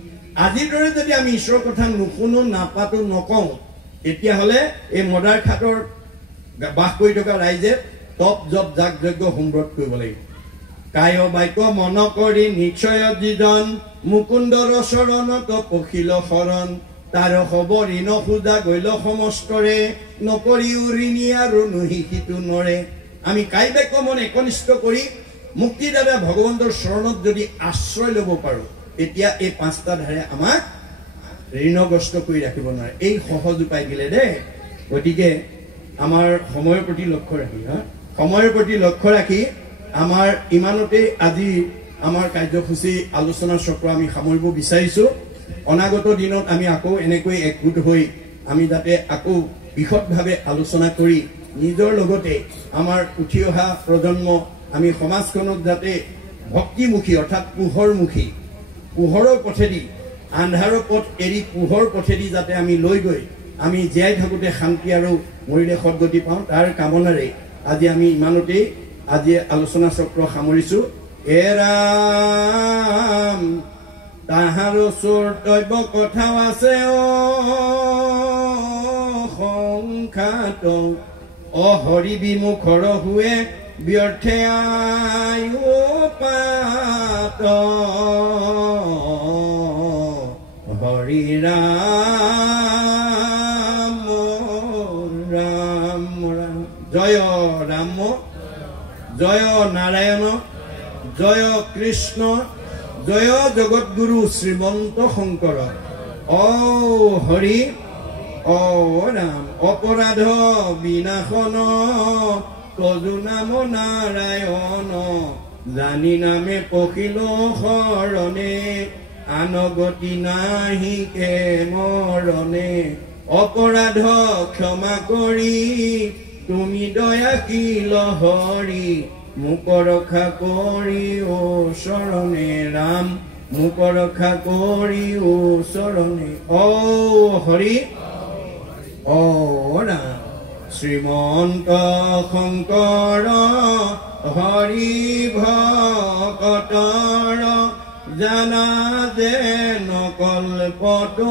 আজিৰ দৰে যদি আমি ঈশ্বৰৰ কথা নুশুনো, নাপাতো, নকওঁ, তেতিয়াহ'লে এই মদাৰ খাটৰ বাস কৰি থকা ৰাইজে তপ জপ যাগ যজ্ঞ হোমব্ৰত কৰিব লাগিব। কায় বাক্য মন কৰি নিশ্চয় যিজন, মুকুন্দৰ চৰণত পখিল শৰণ, তাৰ খবৰ ঋণ খোজা গৈল সমস্তৰে, নকৰিও ঋণী আৰু নুহিষিতো নৰে। আমি কায় বাক্য মন একনিষ্ঠ কৰি মুক্তিদাতা ভগৱন্তৰ চৰণত যদি আশ্ৰয় ল'ব পাৰো তেতিয়া এই 5টা ধাৰে আমাক ঋণগ্ৰস্ত কৰি ৰাখিব নোৱাৰে। এই সহজ উপায় দিলে দেই। গতিকে আমাৰ সময়ৰ প্ৰতি লক্ষ্য ৰাখি সময়ৰ প্ৰতি লক্ষ্য ৰাখি আমাৰ ইমানতে আজি আমাৰ কাৰ্যসূচী আলোচনা চক্ৰ আমি সামৰিব বিচাৰিছো। অনাগত দিনত আমি আকৌ এনেকৈ একগোট হৈ আমি যাতে আকৌ বিশদভাৱে আলোচনা কৰি নিজৰ লগতে আমাৰ উঠি অহা প্ৰজন্ম আমি সমাজখনক যাতে ভক্তিমুখী অৰ্থাৎ পোহৰমুখী, পোহৰৰ পথেদি আন্ধাৰৰ পথ এৰি পোহৰ পথেদি যাতে আমি লৈ গৈ আমি জীয়াই থাকোঁতে শান্তি আৰু মৰিলে সদগতি পাওঁ, তাৰ কামনাৰে আজি আমি ইমানতেই আজি আলোচনা চক্ৰ সামৰিছো। এৰাম তাহাৰ চৰ্তব্য কথাও আছে সংখ্যাত, অহৰি বিমুখৰ হুৱে ব্যৰ্থে আয়ু পাত, হৰি ৰাম ৰাম ৰাম, জয় ৰাম, জয় নাৰায়ণ, জয় কৃষ্ণ, জয় জগৎগুৰু শ্ৰীমন্ত শংকৰ। অ হৰি অ ৰাম, অপৰাধ বিনাশন তজু নাম নাৰায়ণ, জানি নামে পখিল শৰণে, আনগতি নাহিকে মৰণে। অপৰাধ ক্ষমা কৰি তুমি দয়াশীল হৰি, মোক ৰক্ষা কৰি ও শৰণে ৰাম। মোক ৰক্ষা কৰি ওচৰণে ও হৰি ও ৰাম শ্ৰীমন্ত শংকৰ হৰি ভকতৰ জানা যে নকল্পতৰু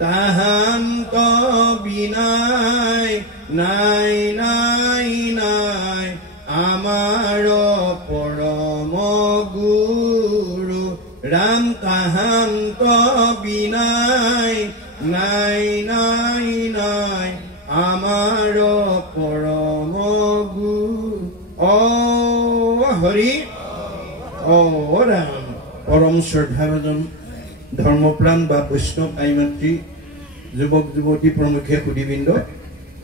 তাহান্ত বিনাই নাই নাই নাই আমাৰ পৰম গুৰু ৰাম তাহান্ত বিনাই নাই নাই নাই আমাৰ পৰম গুৰু ও হৰি ও ৰাম পৰম শ্ৰদ্ধাভাজন ধৰ্মপ্ৰাণ বা বৈষ্ণৱ আইমাতৃ যুৱক যুৱতী প্ৰমুখে সুধীবৃন্দ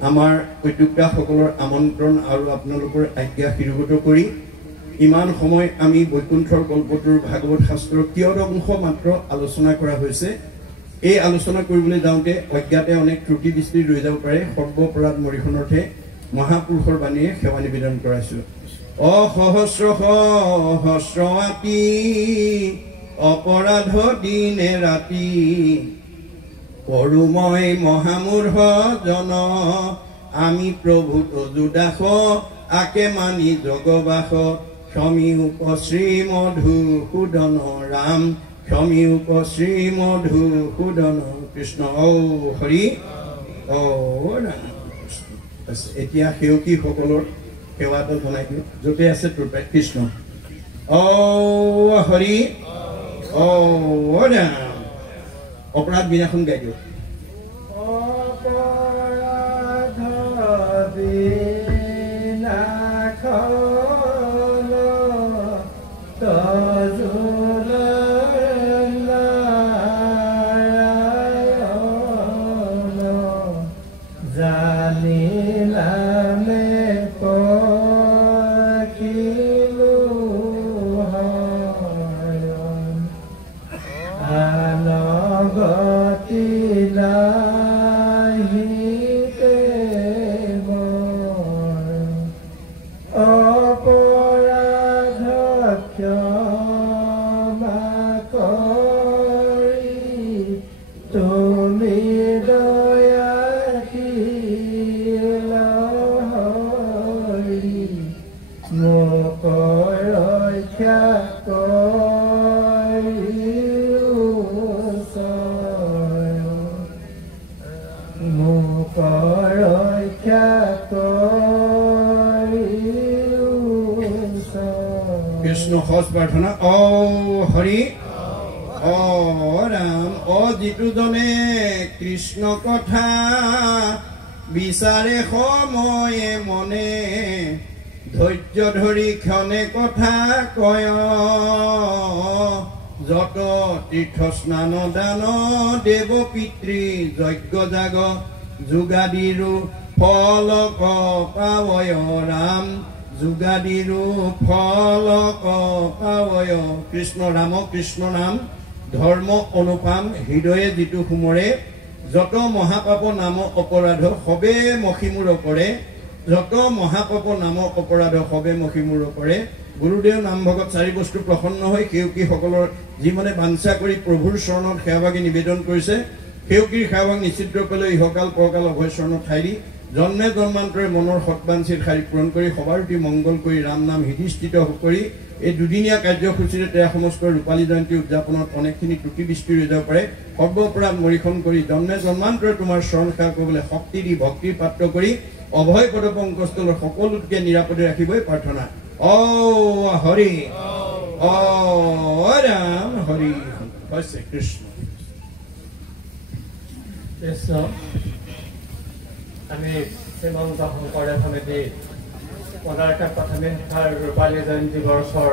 আমাৰ উদ্যোক্তাসকলৰ আমন্ত্ৰণ আৰু আপোনালোকৰ আজ্ঞা শিৰোগত কৰি ইমান সময় আমি বৈকুণ্ঠৰ কল্পটোৰ ভাগৱত শাস্ত্ৰৰ কিয়দ অংশ মাত্ৰ আলোচনা কৰা হৈছে এই আলোচনা কৰিবলৈ যাওঁতে অজ্ঞাতে অনেক ত্ৰুটি বিস্তি ৰৈ যাব পাৰে সৰ্বপৰাধ মৰিখনৰ্থে মহাপুৰুষৰ বাণীয়ে সেৱা নিবেদন কৰাইছো অসহস্ৰ সহস্ৰৱাতি অপৰাধ দিনে ৰাতি কৰো মই মহামূঢ় জন আমি প্ৰভু তজুদাস আকে মানি জগবাস ক্ষমী উপশ্ৰী মধুসূদন ৰাম ক্ষমী উপশ্ৰী মধুসূদন কৃষ্ণ ও হৰি ও ৰাম এতিয়া সেৱকীসকলৰ সেৱাটো জনাই দিওঁ য'তে আছে ত'তে কৃষ্ণ ও হৰি ও ৰাম অপৰাধ বিনাখন গাই দিওঁ অপৰাধ বিনাখন তজুনাৰায়ণ জানিলামে পখিলো হৰণ আনগতি লাহিতে মোৰ অপৰাধ ক্ষমা কৰি তুমি দয়াশীল হৰি মোক ৰক্ষা কৃষ্ণ সজ প্ৰাৰ্থনা ও হৰি ও ৰাম ও যিটোজনে কৃষ্ণ কথা বিচাৰে সময়ে মনে ধৈৰ্য ধৰি ক্ষণে কথা কয় যত তীৰ্থ স্নান দান দেৱ পিতৃ যজ্ঞ যাগ যোগাদিৰো ফল পাৱয় ৰাম যোগাদিৰো ফল পাৱয় কৃষ্ণ ৰাম কৃষ্ণ নাম ধৰ্ম অনুপাম হৃদয়ে যিটো সুমৰে যত মহাপাপ নাম অপৰাধ সবে মখিমূৰ কৰে যত মহাপাপ নাম অপৰাধ সবে মখিমূৰ কৰে গুৰুদেৱ নাম ভগত চাৰি বস্তু প্ৰসন্ন হৈ সেৱকীসকলৰ যি মানে বাঞ্ছা কৰি প্ৰভুৰ চৰণত সেৱাভাগী নিবেদন কৰিছে সেৱকীৰ সেৱাক নিশ্চিত ৰূপলৈ ইহকাল পৰকাল অভয় চৰণত ঠাই দি জন্মে জন্মান্তৰে মনৰ সৎবাঞ্চিত শাৰী পূৰণ কৰি সবাৰ অতি মংগল কৰি ৰাম নাম হৃদিস্থিত কৰি এই দুদিনীয়া কাৰ্যসূচীৰে তেয়া সমস্ত ৰূপালী জয়ন্তী উদযাপনত অনেকখিনি ত্ৰুটি বিস্তি ৰৈ যাব পাৰে সৰ্বপৰাধ মৰিখন কৰি জন্মে জন্মান্তৰে তোমাৰ চৰণ সেৱা কৰিবলৈ শক্তি দি ভক্তিৰ পাত্ৰ কৰি অভয় পদ পংকস্থলৰ সকলোকে নিৰাপদে ৰাখিবই প্ৰাৰ্থনা ও হৰি ও ৰাম হৰি হৈছে কৃষ্ণ কৃষ্ণ আমি শ্ৰীমন্ত শংকৰদেৱ সমিতি পদাৰ্থ প্ৰাথমিক শাখাৰ ৰূপালী জয়ন্তী বৰ্ষৰ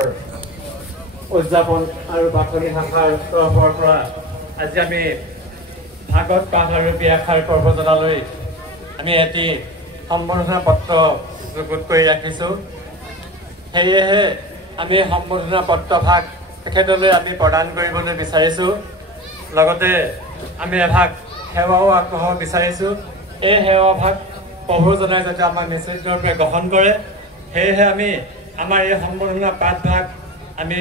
উদযাপন আৰু প্ৰাথমিক শাখাৰ তৰফৰ পৰা আজি আমি ভাগৱত পাঠ আৰু ব্যাখ্যাৰ প্ৰৱচনালৈ আমি এটি সম্বৰ্ধনা পত্ৰ যুগুত কৰি ৰাখিছোঁ সেয়েহে আমি সম্বৰ্ধনা পত্ৰভাগ তেখেতলৈ আমি প্ৰদান কৰিবলৈ বিচাৰিছোঁ লগতে আমি এভাগ সেৱাও আগবঢ়াব বিচাৰিছোঁ এই সেৱাভাগ প্ৰভুজনাই যাতে আমাক নিশ্চিতৰূপে গ্ৰহণ কৰে সেয়েহে আমি আমাৰ এই সম্বৰ্ধনা পাঠভাগ আমি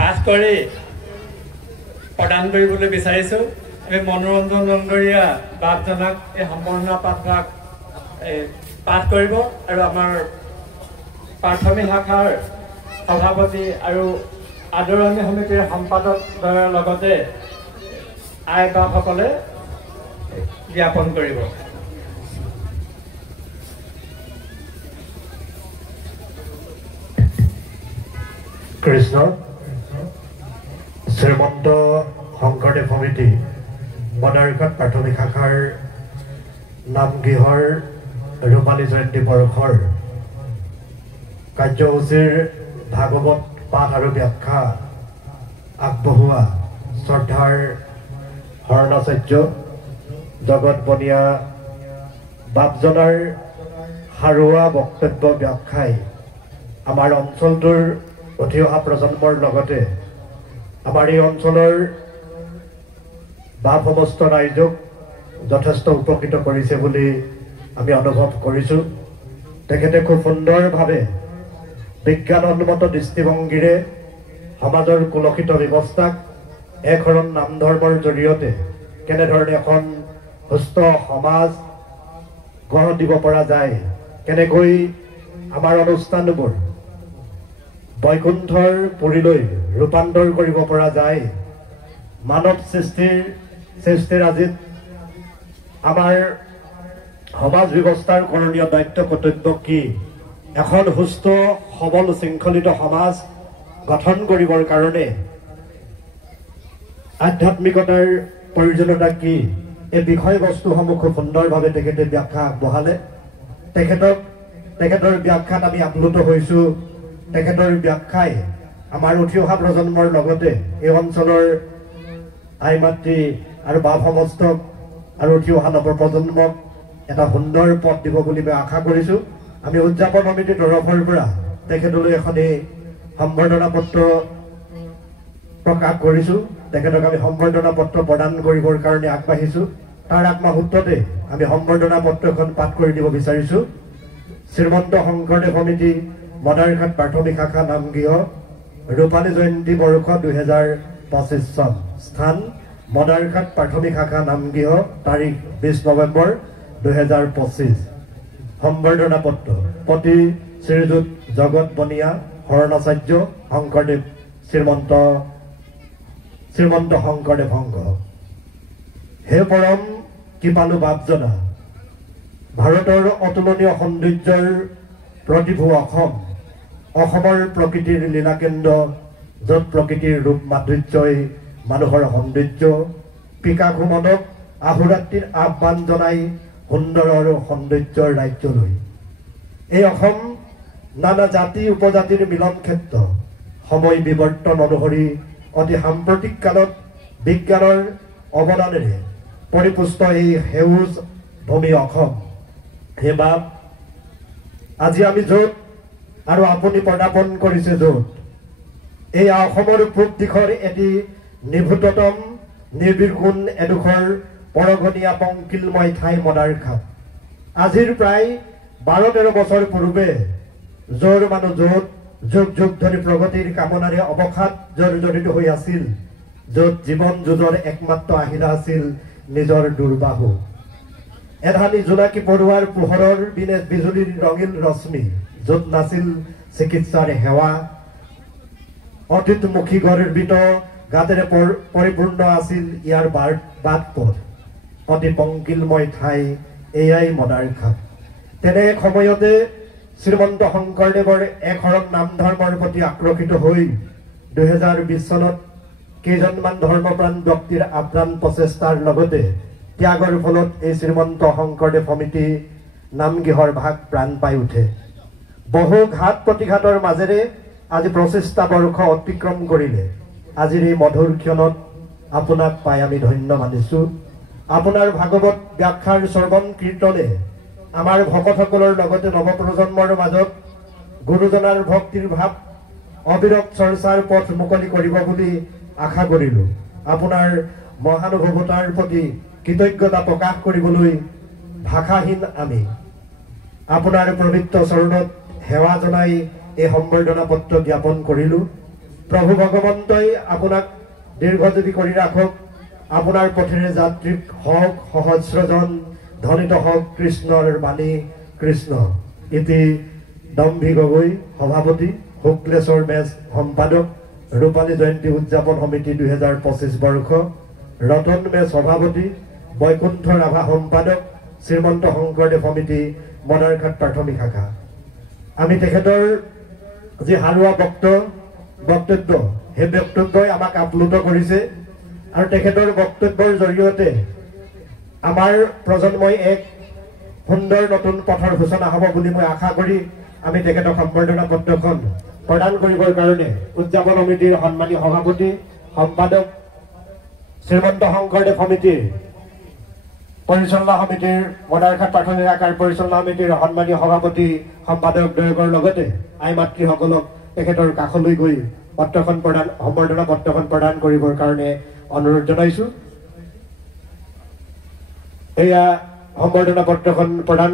পাঠ কৰি প্ৰদান কৰিবলৈ বিচাৰিছোঁ। আমি মনোৰঞ্জন নন্দৰীয়া বাপজনক এই সম্বৰ্ধনা পাঠভাগ পাঠ কৰিব আৰু আমাৰ প্ৰাথমিক শাখাৰ সভাপতি আৰু আদৰণি সমিতিৰ সম্পাদকৰ লগতে আই বাপসকলে জ্ঞাপন কৰিব। কৃষ্ণ শ্ৰীমন্ত শংকৰদেৱ সমিতি বনাৰঘাট প্ৰাথমিক শাখাৰ নামগৃহৰ ৰূপালী জয়ন্তী বৰ্ষৰ কাৰ্যসূচীৰ ভাগৱত পাঠ আৰু ব্যাখ্যা আগবঢ়োৱা শ্ৰদ্ধাৰ শৰণাচাৰ্য জগত বনিয়া বাপজনাৰ সাৰুৱা বক্তব্য ব্যাখ্যাই আমাৰ অঞ্চলটোৰ উঠি অহা প্ৰজন্মৰ লগতে আমাৰ এই অঞ্চলৰ বাপ সমস্ত ৰাইজক যথেষ্ট উপকৃত কৰিছে বুলি আমি অনুভৱ কৰিছোঁ। তেখেতে খুব সুন্দৰভাৱে বিজ্ঞানসন্মত দৃষ্টিভংগীৰে সমাজৰ কুলসিত ব্যৱস্থাক একশৰণ নাম ধৰ্মৰ জৰিয়তে কেনেধৰণে এখন সুস্থ সমাজ গঢ় দিব পৰা যায়, কেনেকৈ আমাৰ অনুষ্ঠানবোৰ বৈকুণ্ঠৰ পুৰীলৈ ৰূপান্তৰ কৰিব পৰা যায়, মানৱ সৃষ্টিৰ আজিত আমাৰ সমাজ ব্যৱস্থাৰ কৰণীয় দায়িত্ব কৰ্তব্য কি, এখন সুস্থ সবল শৃংখলিত সমাজ গঠন কৰিবৰ কাৰণে আধ্যাত্মিকতাৰ প্ৰয়োজনীয়তা কি, এই বিষয়বস্তুসমূহ খুব সুন্দৰভাৱে তেখেতে ব্যাখ্যা আগবঢ়ালে। তেখেতৰ ব্যাখ্যাত আমি আপ্লুত হৈছোঁ। তেখেতৰ ব্যাখ্যাই আমাৰ উঠি অহা প্ৰজন্মৰ লগতে এই অঞ্চলৰ আই মাতৃ আৰু বাপ সমস্তক আৰু উঠি অহা নৱপ্ৰজন্মক এটা সুন্দৰ পথ দিব বুলি মই আশা কৰিছোঁ। আমি উদযাপন সমিতিৰ তৰফৰ পৰা তেখেতলৈ এখনি সম্বৰ্ধনা পত্ৰ প্ৰকাশ কৰিছোঁ। তেখেতক আমি সম্বৰ্ধনা পত্ৰ প্ৰদান কৰিবৰ কাৰণে আগবাঢ়িছোঁ। তাৰ আগমুহূৰ্ততে আমি সম্বৰ্ধনা পত্ৰখন পাঠ কৰি দিব বিচাৰিছোঁ। শ্ৰীমন্ত শংকৰদেৱ সমিতি বনাৰঘাট প্ৰাথমিক শাখা নামগৃহ ৰূপালী জয়ন্তী বৰ্ষ 2025 চন, স্থান বনাৰঘাট প্ৰাথমিক শাখা নামগৃহ, তাৰিখ 20 নৱেম্বৰ 2025। সম্বৰ্ধনা পত্ৰ প্ৰতি শ্ৰীযুত জগত বনিয়া শৰণাচাৰ্য শংকৰদেৱ শ্ৰীমন্ত শংকৰদেৱ সংঘ। হে পৰম কৃপালু বাপজনা, ভাৰতৰ অতুলনীয় সৌন্দৰ্যৰ প্ৰতিভূ অসমৰ প্ৰকৃতিৰ লীলাকেন্দ্ৰ, য'ত প্ৰকৃতিৰ ৰূপ মাধুৰ্যই মানুহৰ সৌন্দৰ্য পিকাঘু মনক আহুৰাত্ৰিৰ আহ্বান জনাই সুন্দৰ আৰু সৌন্দৰ্যৰ ৰাজ্যলৈ। এই অসম নানা জাতি উপজাতিৰ মিলন ক্ষেত্ৰ। সময় বিৱৰ্তন অনুসৰি অতি সাম্প্ৰতিক কালত বিজ্ঞানৰ অৱদানেৰে পৰিপুষ্ট এই সেউজ ভূমি অসম। হে বাপ, আজি আমি য'ত আৰু আপুনি পদাৰ্পণ কৰিছে য'ত, এই অসমৰ পূব দিশৰ এটি নিভূততম নিৰ্বিগুণ এডোখৰ পৰগণীয়া পংকিলময় ঠাই মদাৰঘাট। আজিৰ প্ৰায় 12-13 বছৰ পূৰ্বে য'ৰ মানুহ য'ত যুগ যুগ ধৰি প্ৰগতিৰ কামনাৰে অৱসাদ জৰ্জৰিত হৈ আছিল, য'ত জীৱন যুঁজৰ একমাত্ৰ আহিলা আছিল নিজৰ দুৰ্বাহু। এধানি জোনাকী পৰুৱাৰ পোহৰৰ বিজুলীৰ ৰঙীন ৰশ্মি, য'ত নাছিল চিকিৎসাৰ সেৱা, অতীতমুখী গৰ্বিত গাতেৰে পৰিপূৰ্ণ আছিল ইয়াৰ বাট পথ। অতি পংকিলময় ঠাই এয়াই মদাৰঘাট। তেনে এক সময়তে শ্ৰীমন্ত শংকৰদেৱৰ একশৰণ নাম ধৰ্মৰ প্ৰতি আকৰ্ষিত হৈ 2020 চনত কেইজনমান ধৰ্মপ্ৰাণ ব্যক্তিৰ আপ্ৰাণ প্ৰচেষ্টাৰ লগতে ত্যাগৰ ফলত এই শ্ৰীমন্ত শংকৰদেৱ সমিতি নামগৃহৰ ভাগ প্ৰাণ পাই উঠে। বহু ঘাট প্ৰতিঘাতৰ মাজেৰে আজি প্ৰচেষ্টা বৰ্ষ অতিক্ৰম কৰিলে আজিৰ এই মধুৰ ক্ষণত আপোনাক পাই আমি ধন্য মানিছোঁ। আপোনাৰ ভাগৱত ব্যাখ্যাৰ শ্ৰৱণ কীৰ্তনে আমাৰ ভকতসকলৰ লগতে নৱপ্ৰজন্মৰ মাজত গুৰুজনাৰ ভক্তিৰ ভাৱ অবিৰত চৰ্চাৰ পথ মুকলি কৰিব বুলি আশা কৰিলোঁ। আপোনাৰ মহানুভৱতাৰ প্ৰতি কৃতজ্ঞতা প্ৰকাশ কৰিবলৈ ভাষাহীন আমি আপোনাৰ পবিত্ৰ চৰণত সেৱা জনাই এই সম্বৰ্ধনা পত্ৰ জ্ঞাপন কৰিলোঁ। প্ৰভু ভগৱন্তই আপোনাক দীৰ্ঘজীৱী কৰি ৰাখক। আপোনাৰ পথেৰে যাত্ৰীক হওক সহস্ৰজন, ধ্বনিত হওক কৃষ্ণৰ বাণী কৃষ্ণ। ইতি দম্ভী গগৈ সভাপতি, শুক্লেশ্বৰ মেচ সম্পাদক, ৰূপালী জয়ন্তী উদযাপন সমিতি 2025 বৰ্ষ, ৰতন মেচ সভাপতি, বৈকুণ্ঠ ৰাভা সম্পাদক, শ্ৰীমন্ত শংকৰদেৱ সমিতি মদাৰঘাট প্ৰাথমিক শাখা। আমি তেখেতৰ যি হাৰুৱা বক্তব্য সেই বক্তব্যই আমাক আপ্লুত কৰিছে আৰু তেখেতৰ বক্তব্যৰ জৰিয়তে আমাৰ প্ৰজন্মই এক সুন্দৰ নতুন পথৰ সূচনা হ'ব বুলি মই আশা কৰি আমি তেখেতক সম্বৰ্ধনা পত্ৰখন প্ৰদান কৰিবৰ কাৰণে উদযাপন সমিতিৰ সন্মানীয় সভাপতি সম্পাদক, শ্ৰীমন্ত শংকৰদেৱ সমিতিৰ পৰিচালনা সমিতিৰ মদাৰঘাট প্ৰাথমিক শাখাৰ পৰিচালনা সমিতিৰ সন্মানীয় সভাপতি সম্পাদক দ্বয়কৰ লগতে আই মাতৃসকলক তেখেতৰ কাষলৈ গৈ সম্বৰ্ধনা পত্ৰখন প্ৰদান কৰিবৰ কাৰণে অনুৰোধ জনাইছো। এয়া সম্বৰ্ধনা পত্ৰখন প্ৰদান